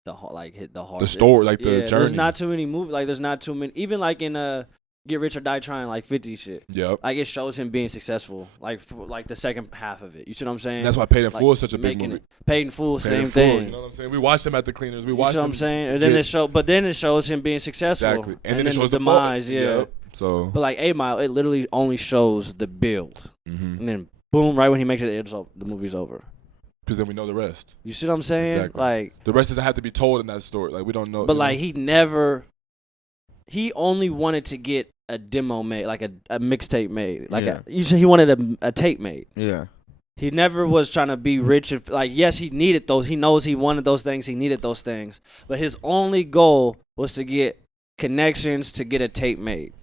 the hard. The story, like the journey. There's not too many movies. Like there's not too many. Even like in Get Rich or Die Trying, like 50 shit. Yep. Like it shows him being successful. Like like the second half of it. You see what I'm saying? And that's why Paid in Full is such a big movie. Paid in Full, Paid same in Full, thing. You know what I'm saying? We watched him at the cleaners. We watched you know what I'm saying? And then but then it shows him being successful. Exactly. And then it shows the demise. Yeah. Yep. So. But like 8 Mile, it literally only shows the build, and then boom, right when he makes it, the movie's over. Because then we know the rest. You see what I'm saying? Exactly. Like the rest doesn't have to be told in that story. Like we don't know. But like he only wanted to get a demo made, like a mixtape made. Like he wanted a tape made. Yeah. He never was trying to be rich. And like yes, he needed those. He knows he wanted those things. He needed those things. But his only goal was to get connections to get a tape made.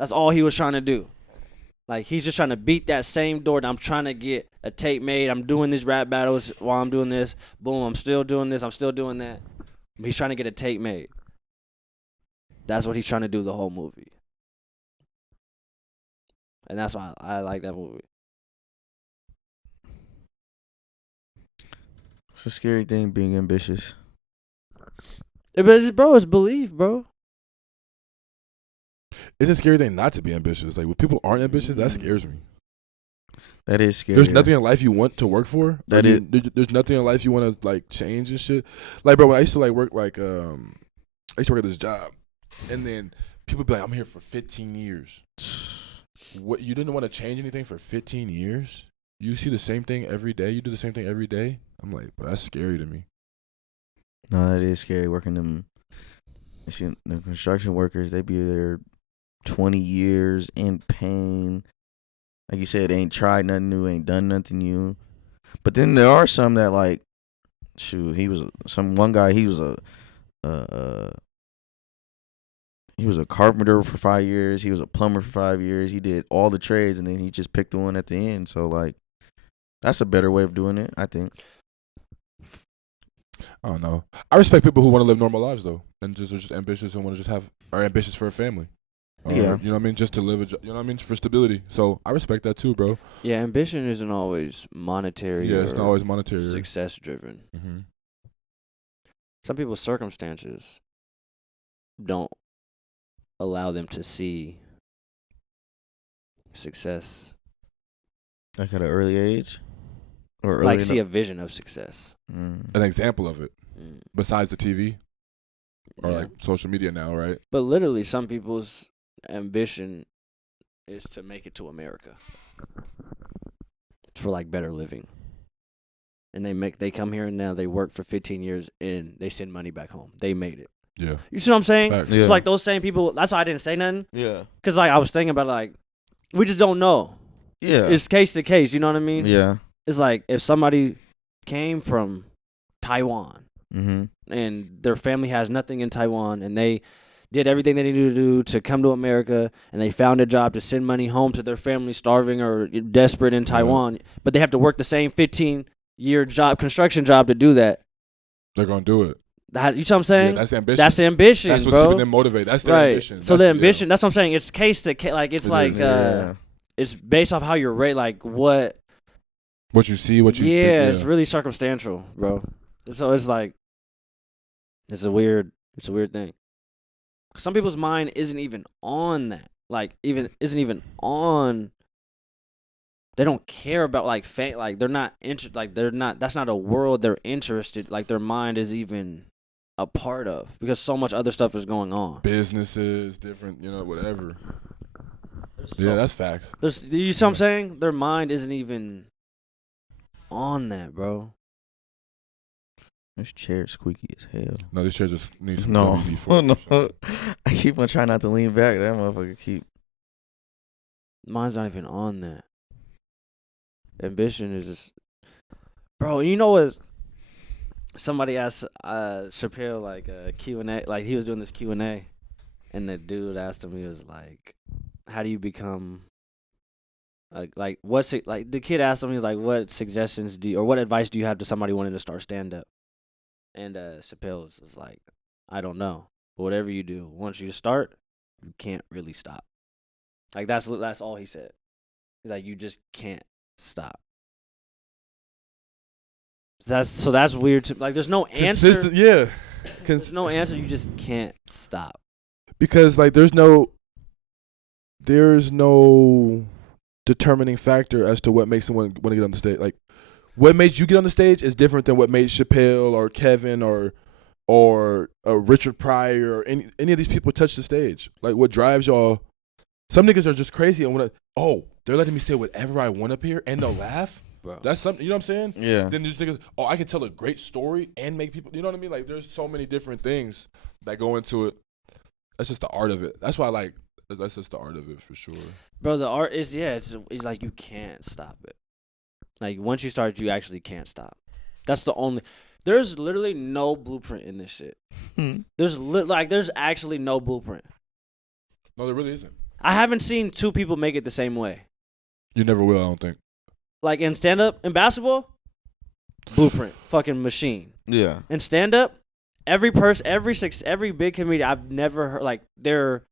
That's all he was trying to do. Like, he's just trying to beat that same door that I'm trying to get a tape made. I'm doing these rap battles while I'm doing this. Boom, I'm still doing this. I'm still doing that. He's trying to get a tape made. That's what he's trying to do the whole movie. And that's why I like that movie. It's a scary thing being ambitious. But it's belief, bro. It's a scary thing not to be ambitious. Like when people aren't ambitious, that scares me. That is scary. There's nothing in life you want to work for. There's nothing in life you want to like change and shit. Like, bro, when I used to like work like I used to work at this job, and then people be like, "I'm here for 15 years." What, you didn't want to change anything for 15 years? You see the same thing every day. You do the same thing every day. I'm like, bro, that's scary to me. No, that is scary working them. The construction workers, they be there 20 years in pain. Like you said, they ain't tried nothing new, ain't done nothing new. But then there are some that like, shoot, one guy, he was a carpenter for 5 years. He was a plumber for 5 years. He did all the trades, and then he just picked the one at the end. So like, that's a better way of doing it, I think. I don't know. I respect people who want to live normal lives though, and are just ambitious and want to just are ambitious for a family. Yeah. You know what I mean? Just to live you know what I mean? For stability. So I respect that too, bro. Yeah, ambition isn't always monetary. Yeah, it's not always monetary. Success driven. Mm-hmm. Some people's circumstances don't allow them to see success. Like at an early age? Or Like see a vision of success. An example of it. Besides the TV? Or like social media now, right? But literally some people's ambition is to make it to America. For like better living. And they come here and now they work for 15 years and they send money back home. They made it. Yeah. You see what I'm saying? Fact. Yeah. So like those same people, that's why I didn't say nothing. Yeah. Cause like I was thinking about like, we just don't know. Yeah. It's case to case, you know what I mean? Yeah. It's like if somebody came from Taiwan Mm-hmm. and their family has nothing in Taiwan and they did everything they needed to do to come to America and they found a job to send money home to their family starving or desperate in Taiwan, but they have to work the same 15-year construction job to do that. They're going to do it. You know what I'm saying? Yeah, that's ambition. That's ambition, That's what's bro. keeping them motivated. That's their ambition. So the ambition, that's what I'm saying. It's case to case. Like, it's like, Yeah. it's based off how you're rated, like what you see, what you yeah, think, it's really circumstantial, bro. So it's like, it's a weird thing. Some people's mind isn't even on that. Like, isn't even on. They don't care about like fame. Like they're not interested. Like they're not. That's not a world they're interested. Like their mind is even a part of because so much other stuff is going on. Businesses, different, whatever. Yeah, that's facts. You see what I'm saying? Their mind isn't even on that, bro. This chair squeaky as hell. No, this chair just needs some No. WD-40. No. I keep on trying not to lean back. That motherfucker keep. Mine's not even on that. Ambition is just, bro. You know what? Somebody asked Chappelle like a Q&A, like he was doing this Q&A, and the dude asked him, he was like, "How do you become?" Like what's it like? The kid asked him, he was like, "What suggestions do you, or what advice do you have to somebody wanting to start stand up?" And Chappelle was like, "I don't know, but whatever you do, once you start, you can't really stop." Like that's all he said. He's like, you just can't stop. That's weird to like. There's no answer. Yeah. There's no answer. You just can't stop. Because like there's no determining factor as to what makes someone want to get on the stage. Like what made you get on the stage is different than what made Chappelle or Kevin or Richard Pryor or any of these people touch the stage. Like what drives y'all? Some niggas are just crazy and they're letting me say whatever I want up here and they'll laugh. Bro. That's something, you know what I'm saying? Yeah. Then there's niggas, I can tell a great story and make people, you know what I mean? Like there's so many different things that go into it. That's just the art of it. That's why that's just the art of it for sure. Bro, the art is it's like you can't stop it. Like once you start, you actually can't stop. That's the only. There's literally no blueprint in this shit. There's actually no blueprint. No, there really isn't. I haven't seen two people make it the same way. You never will, I don't think. Like in stand up, in basketball, blueprint, fucking machine. Yeah. In stand up, every big comedian I've never heard like their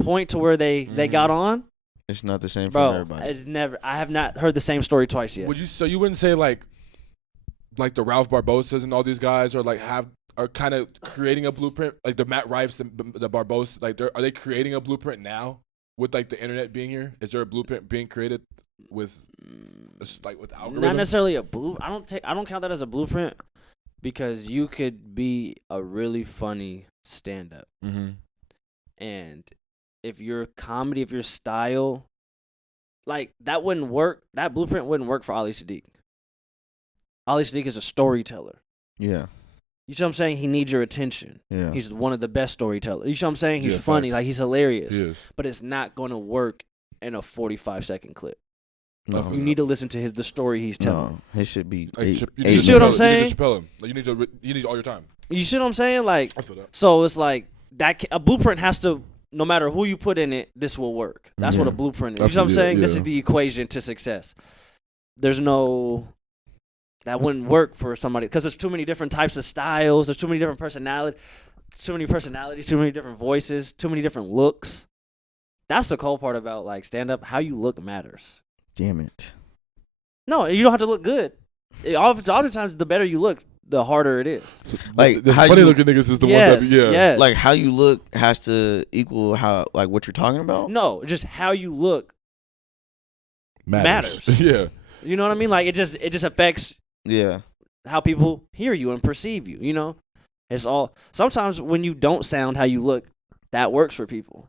point to where they got on. It's not the same Bro, for everybody. I have not heard the same story twice yet. So you wouldn't say like the Ralph Barbosas and all these guys are kind of creating a blueprint, like the Matt Rifes, the Barbos, like are they creating a blueprint now with like the internet being here? Is there a blueprint being created? with like with algorithm? Not necessarily a blue. I don't count that as a blueprint because you could be a really funny stand up. Mm-hmm. And if your comedy, if your style, like that wouldn't work. That blueprint wouldn't work for Ali Sadiq. Ali Sadiq is a storyteller. Yeah. You see what I'm saying? He needs your attention. Yeah. He's one of the best storytellers. You see what I'm saying? He's Yeah, funny, facts. like he's hilarious. Yes. But it's not going to work in a 45-second clip. No. You need to listen to the story he's telling. No. It should be Like, eight. You see what I'm saying? You need to Chappelle him. Like, you need all your time. You see what I'm saying? Like, I feel that. so it's like that. A blueprint has to, no matter who you put in it, this will work. That's what a Yeah. blueprint is. You see what I'm Absolutely, saying? This yeah. is the equation to success. There's no. That wouldn't work for somebody because there's too many different types of styles. There's too many different personalities, too many different voices, too many different looks. That's the cool part about like stand up. How you look matters. Damn it. No, you don't have to look good. Oftentimes, the better you look, the harder it is. Like, the how funny you- looking niggas is the yes, one that yes. Like how you look has to equal how like what you're talking about. No, just how you look. matters. Yeah. You know what I mean? Like it just affects Yeah. how people hear you and perceive you. You know, it's all. Sometimes when you don't sound how you look, that works for people.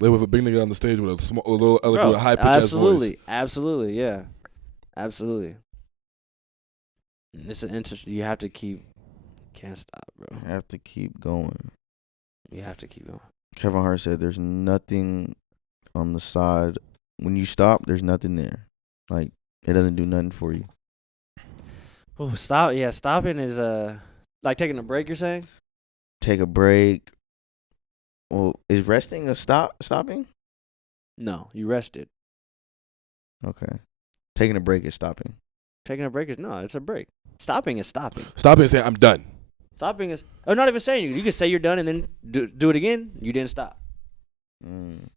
Like with a big nigga on the stage with a little Bro, with a high pitched ass voice. absolutely, yeah, absolutely. It's an interest. You have to keep. Can't stop, bro. Have to keep going. You have to keep going. Kevin Hart said there's nothing on the side. When you stop, there's nothing there. Like it doesn't do nothing for you. Oh, stop! Yeah, stopping is like taking a break. You're saying? Take a break. Well, is resting a stopping? No, you rested. Okay. Taking a break is stopping. Taking a break is no. It's a break. Stopping is stopping. Stop and say I'm done. Stopping is. Oh, not even saying you. You can say you're done and then do it again. You didn't stop. You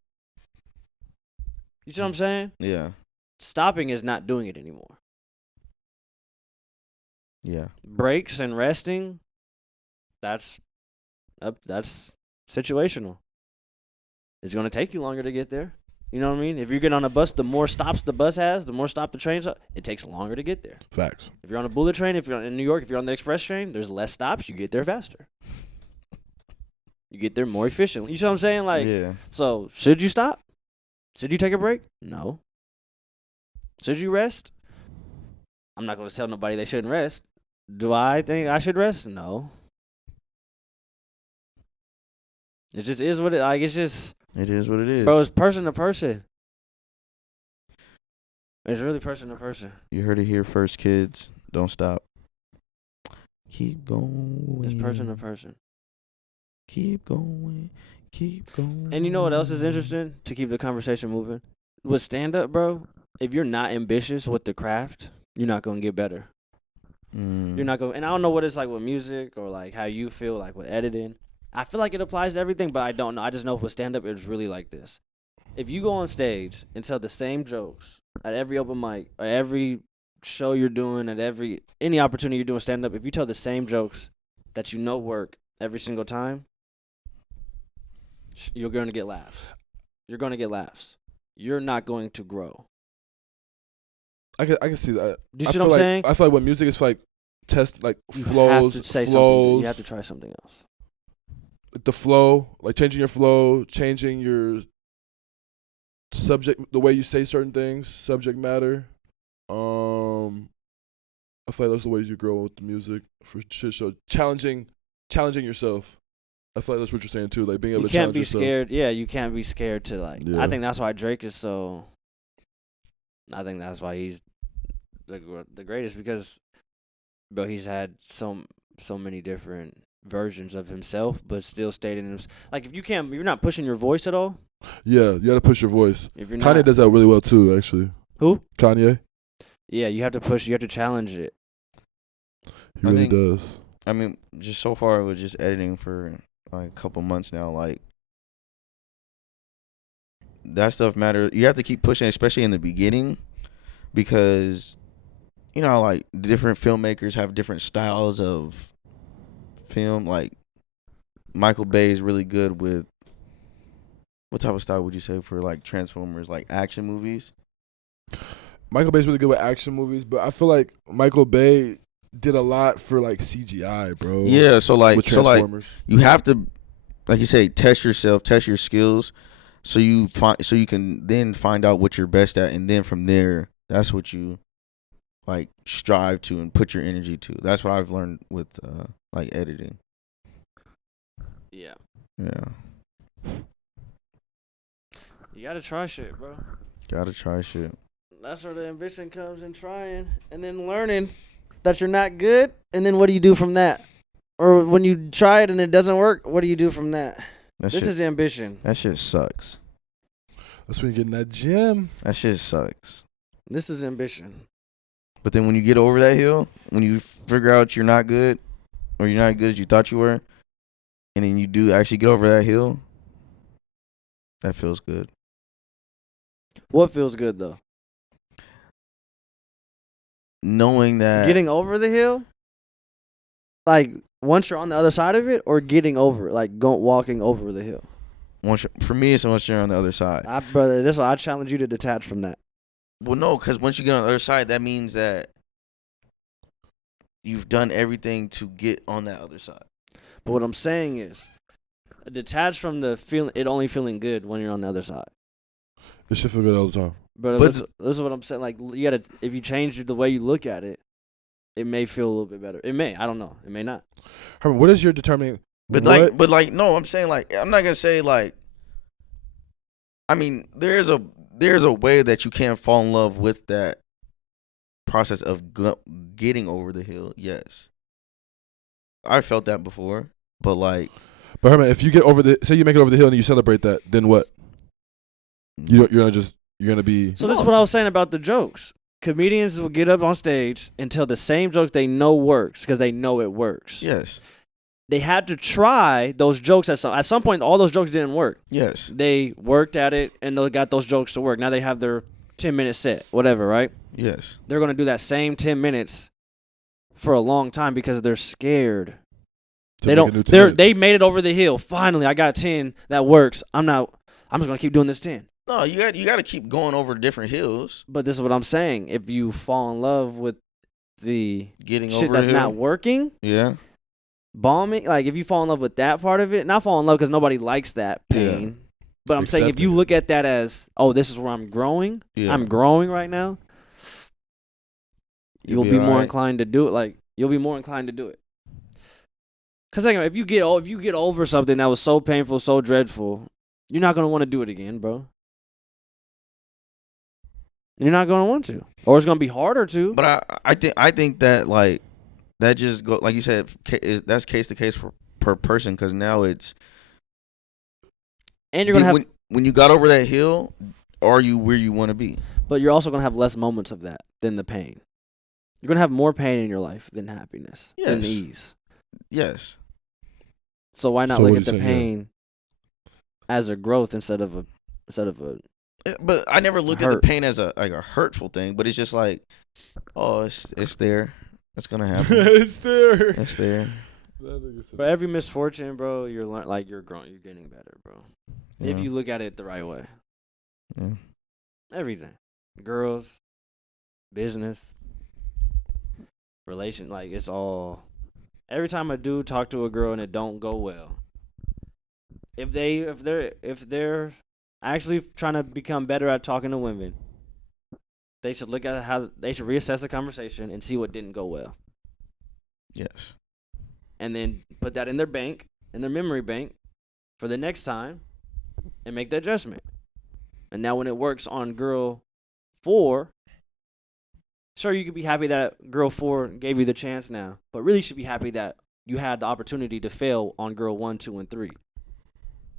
see what I'm saying? Yeah. Stopping is not doing it anymore. Yeah. Breaks and resting, that's situational. It's going to take you longer to get there. You know what I mean? If you get on a bus, the more stops the bus has, the more stop the trains have, it takes longer to get there. Facts. If you're on a bullet train, if you're in New York, if you're on the express train, there's less stops, you get there faster. You get there more efficiently. You see what I'm saying? Like, yeah. So should you stop? Should you take a break? No. Should you rest? I'm not going to tell nobody they shouldn't rest. Do I think I should rest? No. It just is what it like. It's just, It is what it is. bro. It's person to person. It's really person to person. You heard it here first, kids. Don't stop. Keep going. It's person to person. Keep going. Keep going. And you know what else is interesting to keep the conversation moving? With stand up, bro, if you're not ambitious with the craft, you're not going to get better. You're not going, and I don't know what it's like with music or like how you feel like with editing. I feel like it applies to everything, but I don't know. I just know with stand up, it's really like this. If you go on stage and tell the same jokes at every open mic or every show you're doing, at any opportunity you're doing stand up, if you tell the same jokes that you know work every single time, you're going to get laughs. You're going to get laughs. You're not going to grow. I can see that. Do you I see feel what I'm like, saying? I feel like when music is like test like You flows, have to say flows. something. You have to try something else. The flow, like changing your flow, changing your subject, the way you say certain things, subject matter. I feel like those are the ways you grow with the music for shit show. Challenging yourself. I feel like that's what you're saying too, like being able You to can't challenge be yourself. scared. Yeah, you can't be scared to like. Yeah. I think that's why Drake is so. I think that's why he's the greatest because, bro, he's had so many different versions of himself, but still stayed in his. Like if you're not pushing your voice at all. Yeah, you gotta push your voice. If you're Kanye not, does that really well too, actually. Who? Kanye. Yeah, you have to push. You have to challenge it. He I really think- does. I mean, just so far with just editing for like a couple months now, like that stuff matters. You have to keep pushing, especially in the beginning, because you know, like different filmmakers have different styles of film. Like Michael Bay is really good with what type of style would you say for like Transformers, like action movies? Michael Bay's really good with action movies, but I feel like Michael Bay did a lot for like CGI, bro. Yeah, so like with Transformers. you have to, like you say, test yourself, test your skills, so you can then find out what you're best at, and then from there, that's what you like strive to and put your energy to. That's what I've learned with like editing. Yeah. Yeah, You gotta try shit, bro. gotta try shit. That's where the ambition comes in trying and then learning that you're not good. And then what do you do from that? Or when you try it and it doesn't work, what do you do from that? This is ambition. That shit sucks. That's when you get in that gym. That shit sucks. This is ambition. But then when you get over that hill, when you figure out you're not good, or you're not as good as you thought you were, and then you do actually get over that hill, that feels good. What feels good though? Knowing that Getting over the hill? Like once you're on the other side of it, or getting over it, like walking over the hill? for me, it's once you're on the other side. Brother, this one, I challenge you to detach from that. Well, no, because once you get on the other side, that means that you've done everything to get on that other side. But what I'm saying is, detach from the feeling, it only feeling good when you're on the other side. It should feel good all the time. But this is what I'm saying. Like you gotta, if you change the way you look at it, it may feel a little bit better. It may. I don't know. It may not. Herman, what is your determining? But no, I'm saying like I'm not gonna say like. I mean, there's a way that you can fall in love with that process of getting over the hill. Yes, I felt that before, but Herman, if you get over say you make it over the hill and you celebrate that, then what? You're gonna be. So this is what I was saying about the jokes. Comedians will get up on stage and tell the same jokes they know works because they know it works. Yes. They had to try those jokes at some point. All those jokes didn't work. Yes. They worked at it and they got those jokes to work. Now they have their 10-minute set, whatever, right? Yes. They're gonna do that same 10 minutes for a long time because they're scared. They made it over the hill. Finally, I got 10 that works. I'm just gonna keep doing this 10. No, you got to keep going over different hills. But this is what I'm saying. If you fall in love with the getting shit over that's hill, not working, yeah, bombing, like if you fall in love with that part of it, not fall in love because nobody likes that pain. Yeah. But I'm saying if you look at that as, oh, this is where I'm growing. Yeah. I'm growing right now. You'll be more inclined to do it. Like you'll be more inclined to do it. Cause if you get over something that was so painful, so dreadful, you're not gonna want to do it again, bro. You're not gonna want to, or it's gonna be harder to. But I think that like that just go like you said, that's case to case per person because now it's. And you're gonna have when you got over that hill, are you where you want to be? But you're also gonna have less moments of that than the pain. You're gonna have more pain in your life than happiness, than ease. Yes. So why not look at the pain as a growth instead of a. But I never looked at the pain as a hurtful thing. But it's just like, oh, it's there. It's gonna happen. It's there. It's there. For every misfortune, bro, you're growing. You're getting better, bro. Yeah. If you look at it the right way. Yeah. Everything, girls, business, relation, like it's all. Every time a dude talk to a girl and it don't go well, if they're actually trying to become better at talking to women, they should look at how they should reassess the conversation and see what didn't go well. Yes. And then put that in their bank, in their memory bank, for the next time, and make the adjustment. And now when it works on girl 4, sure you could be happy that girl 4 gave you the chance now, but really you should be happy that you had the opportunity to fail on girl 1, 2, and 3.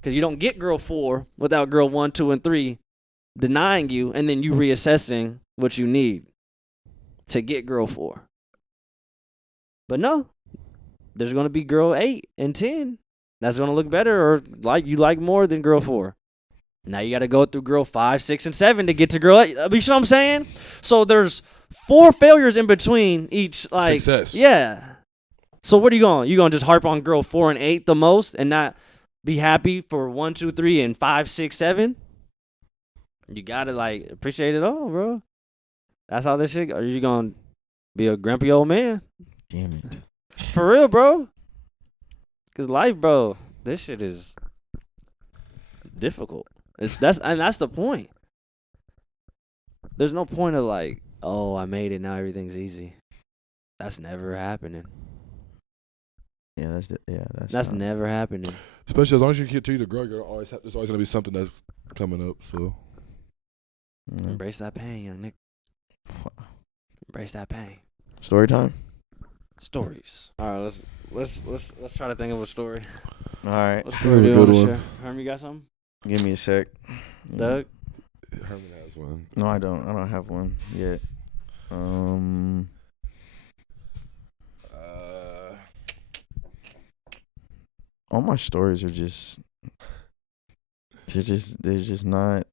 Because you don't get girl 4 without girl 1, 2, and 3 denying you, and then you reassessing what you need to get girl 4. But no, there's going to be girl 8 and 10 that's going to look better or like you like more than girl 4. Now you got to go through girl 5, 6, and 7 to get to girl 8. You know what I'm saying? So there's 4 failures in between each. Like, success. Yeah. So what are you going? You going to just harp on girl 4 and 8 the most and not be happy for 1, 2, 3, and 5, 6, 7? You got to, like, appreciate it all, bro. That's how this shit. Are you gonna be a grumpy old man? Damn it. For real, bro. Cause life, bro, this shit is difficult. That's the point. There's no point of like, oh, I made it, now everything's easy. That's never happening. Yeah, That's never happening. Especially as long as you continue to grow, there's always gonna be something that's coming up. So Embrace that pain, young Nick. Embrace that pain. Story time. Stories. All right, let's try to think of a story. All right. What story do you want to share? Herm, you got something? Give me a sec. Doug? Herman has one. No, I don't. I don't have one yet. All my stories are just they're just not.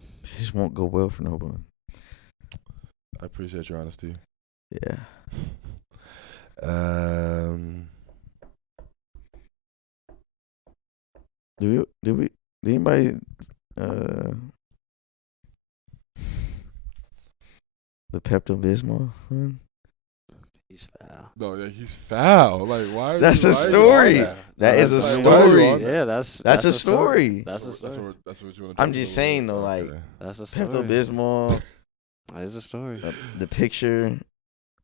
They just won't go well for no one. I appreciate your honesty. Yeah. Did anybody the Pepto-Bismol one? He's foul. No, yeah, he's foul. Like, why? That's a why story. That? That is a Like, story. Yeah, that's a story. That's a story. That's what you want to. I'm just saying though, like That's a story. Pepto-Bismol, That is a story. the picture,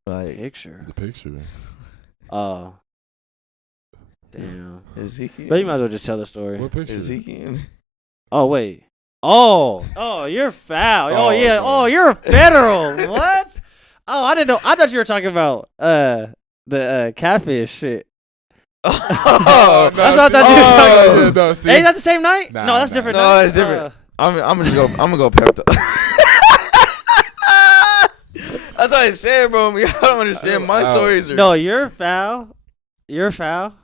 like Picture. The picture. Oh. Damn. Ezekiel. But you might as well just tell the story. What picture? Ezekiel. Oh, wait. Oh, you're foul. Oh, yeah. no. Oh, you're federal. What? Oh, I didn't know. I thought you were talking about the catfish shit. Oh, That's what I thought you were talking about. Yeah, no, see? Ain't that the same night? Nah, No, that's nah. different. No, night. it's different. I'm gonna go Pepto. That's what I said, bro. Y'all don't understand. My stories are. No, you're foul. You're foul.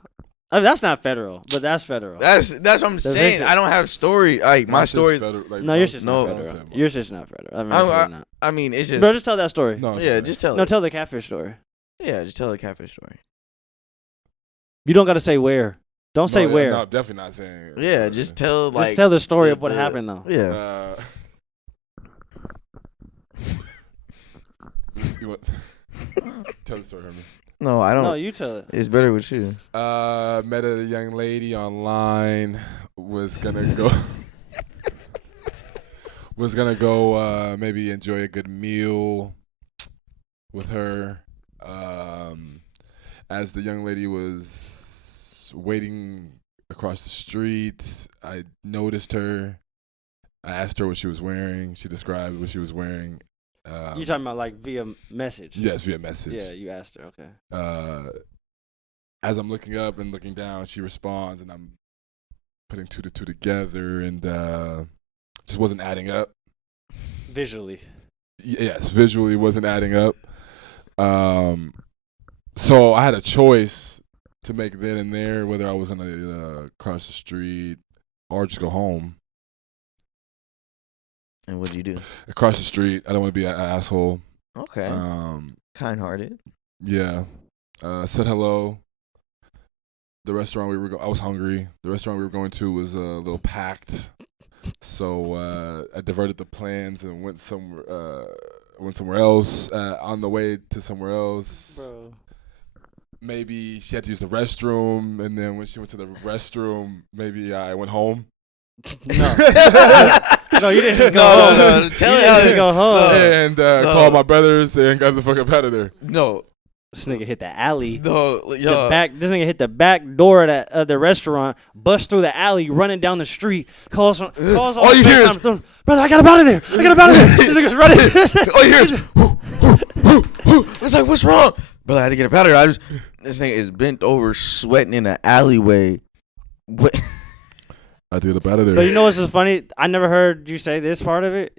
I mean, that's not federal, but that's federal. That's what I'm saying. vision. I don't have story. Like my That's just story. like, No, yours is No. not federal. Yours is not federal. I mean, I- it's not. I mean, it's just. Bro, just tell that story. No, yeah, just tell No, it. tell the catfish story. Yeah, just tell the catfish story. You don't got to say where. Don't say where. No, I'm definitely not saying. Yeah, just tell like. Just tell the story of what the- happened, though. Yeah. You want? Tell the story, Herman. No, I don't. No, you tell it. It's better with you. Met a young lady online. Was gonna go. Maybe enjoy a good meal with her. As the young lady was waiting across the street, I noticed her. I asked her what she was wearing. She described what she was wearing. You talking about like via message? Yes, via message. Yeah, you asked her. Okay. As I'm looking up and looking down, she responds, and I'm putting two to two together, and just wasn't adding up. Visually. Yes, visually wasn't adding up. So I had a choice to make then and there whether I was gonna cross the street or just go home. And what'd you do? Across the street. I don't want to be an asshole. Okay. Kind-hearted. Yeah. Said hello. The restaurant I was hungry. The restaurant we were going to was a little packed. So I diverted the plans and went somewhere else. On the way to somewhere else, Bro. maybe she had to use the restroom, and then when she went to the restroom, maybe I went home. No. No, you didn't go home. No. Tell You it how didn't go home. And called my brothers and got the fuck up out of there. No. This nigga hit the alley. No. This nigga hit the back door of the restaurant, bust through the alley, running down the street. Calls on All you hear is, brother, I got him out of there. This nigga's running. all you hear is, whoo. It's like, what's wrong? Brother, I had to get up out of there. This nigga is bent over, sweating in an alleyway. What? I had to get up out of there. But you know what's so funny? I never heard you say this part of it.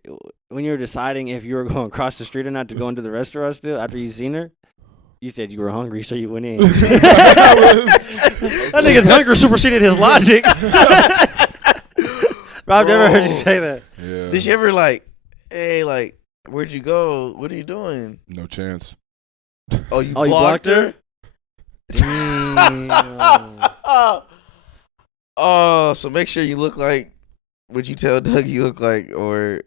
When you were deciding if you were going across the street or not to go into the restaurant still after you seen her, you said you were hungry, so you went in. That nigga's hunger superseded his logic. Bro, I've never heard you say that. Yeah. Did she ever like, hey, like, where'd you go? What are you doing? No chance. Oh, you Oh, you blocked her? Oh, so make sure you look like what you tell Doug you look like, or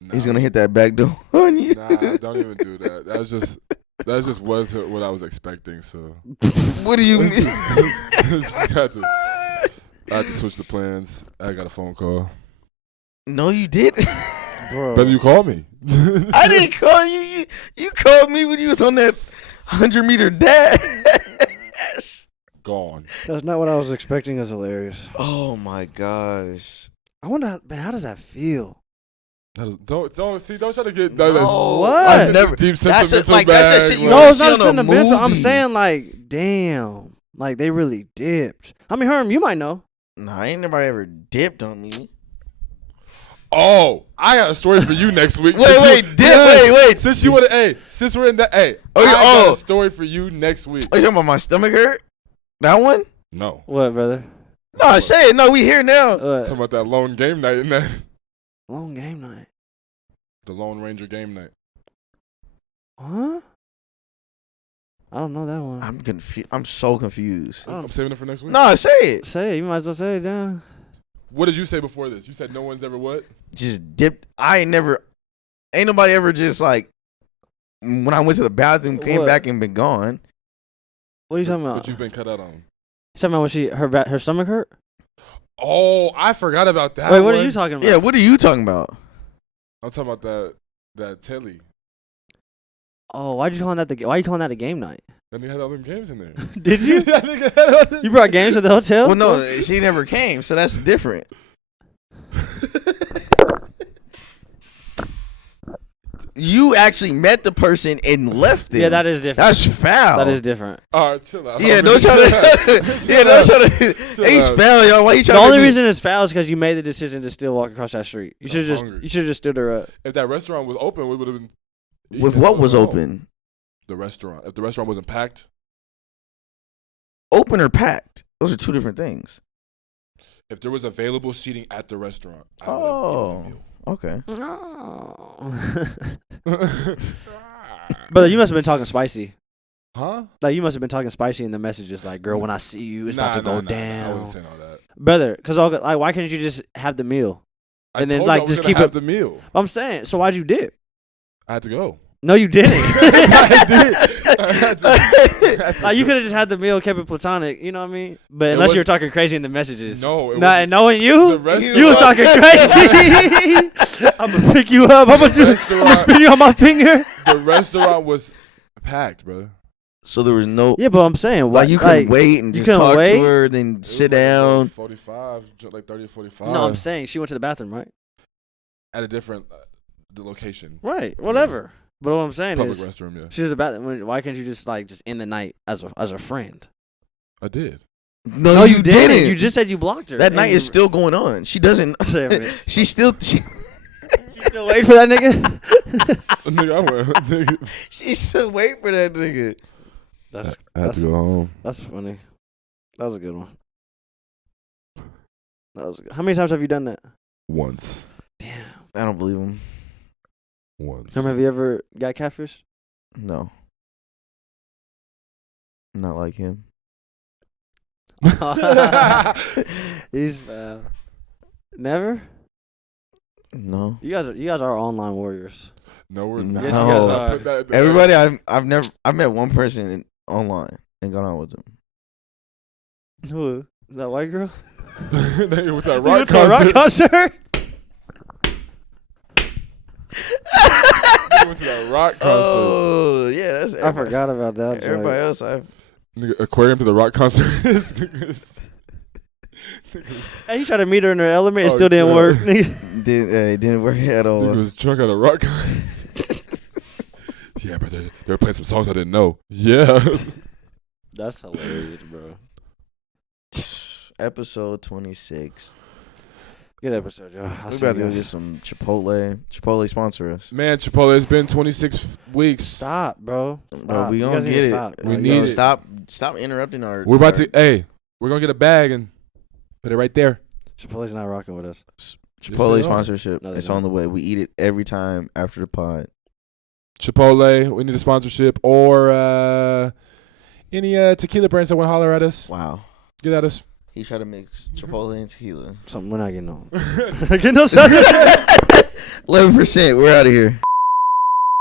Nah, He's gonna hit that back door on you. Nah, don't even do that. That's just was what I was expecting. So What do you mean? I had to switch the plans. I got a phone call. No, you didn't. Bro. Better you call me. I didn't call you. You called me when you was on that 100-meter dash. Gone. That's not what I was expecting. Is hilarious. Oh my gosh. I wonder, man, how does that feel? Don't try to get No, What? I've never. deep That's sentimental like that's that shit you No, only it's see not on a sentimental. I'm movie. saying like, damn, like they really dipped. I mean, Herm, you might know. Nah, ain't nobody ever dipped on me. Oh, I got a story for you next week. Wait, wait. Since you want to, since we're in that, I got a story for you next week. Are you talking about my stomach hurt? That one? No. What, brother? No, say it. No, we here now. What? Talking about that lone game night and that. Long game night. The Lone Ranger game night. Huh? I don't know that one. I'm confused. I'm so confused. I'm saving it for next week. No, say it. Say it. You might as well say it down. What did you say before this? You said no one's ever what? Just dipped. Ain't nobody ever just like, when I went to the bathroom, came What? back and been gone. What are you talking about? What you've been cut out on? You talking about when her stomach hurt? Oh, I forgot about that. Wait, what one. are you talking about? Yeah, what are you talking about? I'm talking about that telly. Oh, why are you calling that a game night? Then you had all them games in there. Did you? I think I had all them- You brought games to the hotel? Well, no, she never came, so that's different. You actually met the person and left them. Yeah, that is different. That's foul. That is different. All right, chill out. Yeah, don't try to. Yeah, don't try to. Chill He's out. foul, y'all. Why you The trying to? only reason it's foul is because you made the decision to still walk across that street. You should have hungry. just stood her up. If that restaurant was open, we would have been. With eating what on was our own. open? The restaurant. If the restaurant wasn't packed, Open or packed? Those are two different things. if there was available seating at the restaurant, I would Oh, have okay. Brother, you must have been talking spicy. Huh? Like you must have been talking spicy in the messages. Like, girl, when I see you, it's about to go down. I wasn't saying all that. Brother, because like, why couldn't you just have the meal? I And then, told like, you I was just gonna keep have it- the meal. I'm saying, so why'd you dip? I had to go. No, you didn't. I did. I had to Like, you go. could have just had the meal, kept it platonic. You know what I mean? But unless you were talking crazy in the messages. No, it Nah, wasn't. and knowing you, The restaurant- you was talking crazy. I'm gonna pick you up. I'm gonna spin you on my finger. The restaurant was packed, bro. So there was no. Yeah, but I'm saying, Like you couldn't wait and you just couldn't talk wait? to her, then sit down. 45, like 30 or 45. No, I'm saying she went to the bathroom, right? At a different the location. Right, whatever. But what I'm saying Public is, restroom, yeah. she's at the bathroom. Why can't you just end the night as a friend? I did. No, you didn't. You just said you blocked her. That night is still going on. She doesn't. She's still. She's still waiting for that nigga. Nigga, I went. Nigga. She's still waiting for that nigga. I had to go home. That's funny. That was a good one. How many times have you done that? Once. Damn. I don't believe him. Once. Have you ever got catfish? No. Not like him. He's foul. Never. No. You guys are online warriors. No, we're No. not. Yes, you guys I are. put that- Everybody, I've met one person online and gone out with them. Who? That white girl? Nigga, with that You rock went to a rock concert. concert? Nigga went to that rock concert. Oh yeah, that's. I forgot about that. Everybody else, I've. Nigga, aquarium to the rock concert. Hey, you tried to meet her in her element. It Oh, still didn't God. work. It didn't work at all. Nigga was drunk at a rock concert. Yeah, but they were playing some songs I didn't know. Yeah. That's hilarious, bro. Episode 26. Good episode, y'all. We about to go get some Chipotle. Chipotle sponsor us. Man, Chipotle, it's been 26 weeks. Stop, bro. Bro, Stop. we You gonna guys need get to it. stop. We Like, need yo, it. Stop interrupting our. We're about to, we're going to get a bag and put it right there. Chipotle's not rocking with us. Chipotle Yes, they are. sponsorship. No, they It's don't. on the way. We eat it every time after the pod. Chipotle, we need a sponsorship or any tequila brands that want to holler at us. Wow. Get at us. He tried to mix Chipotle and tequila. Something we're not getting on. Getting no 11%. We're out of here.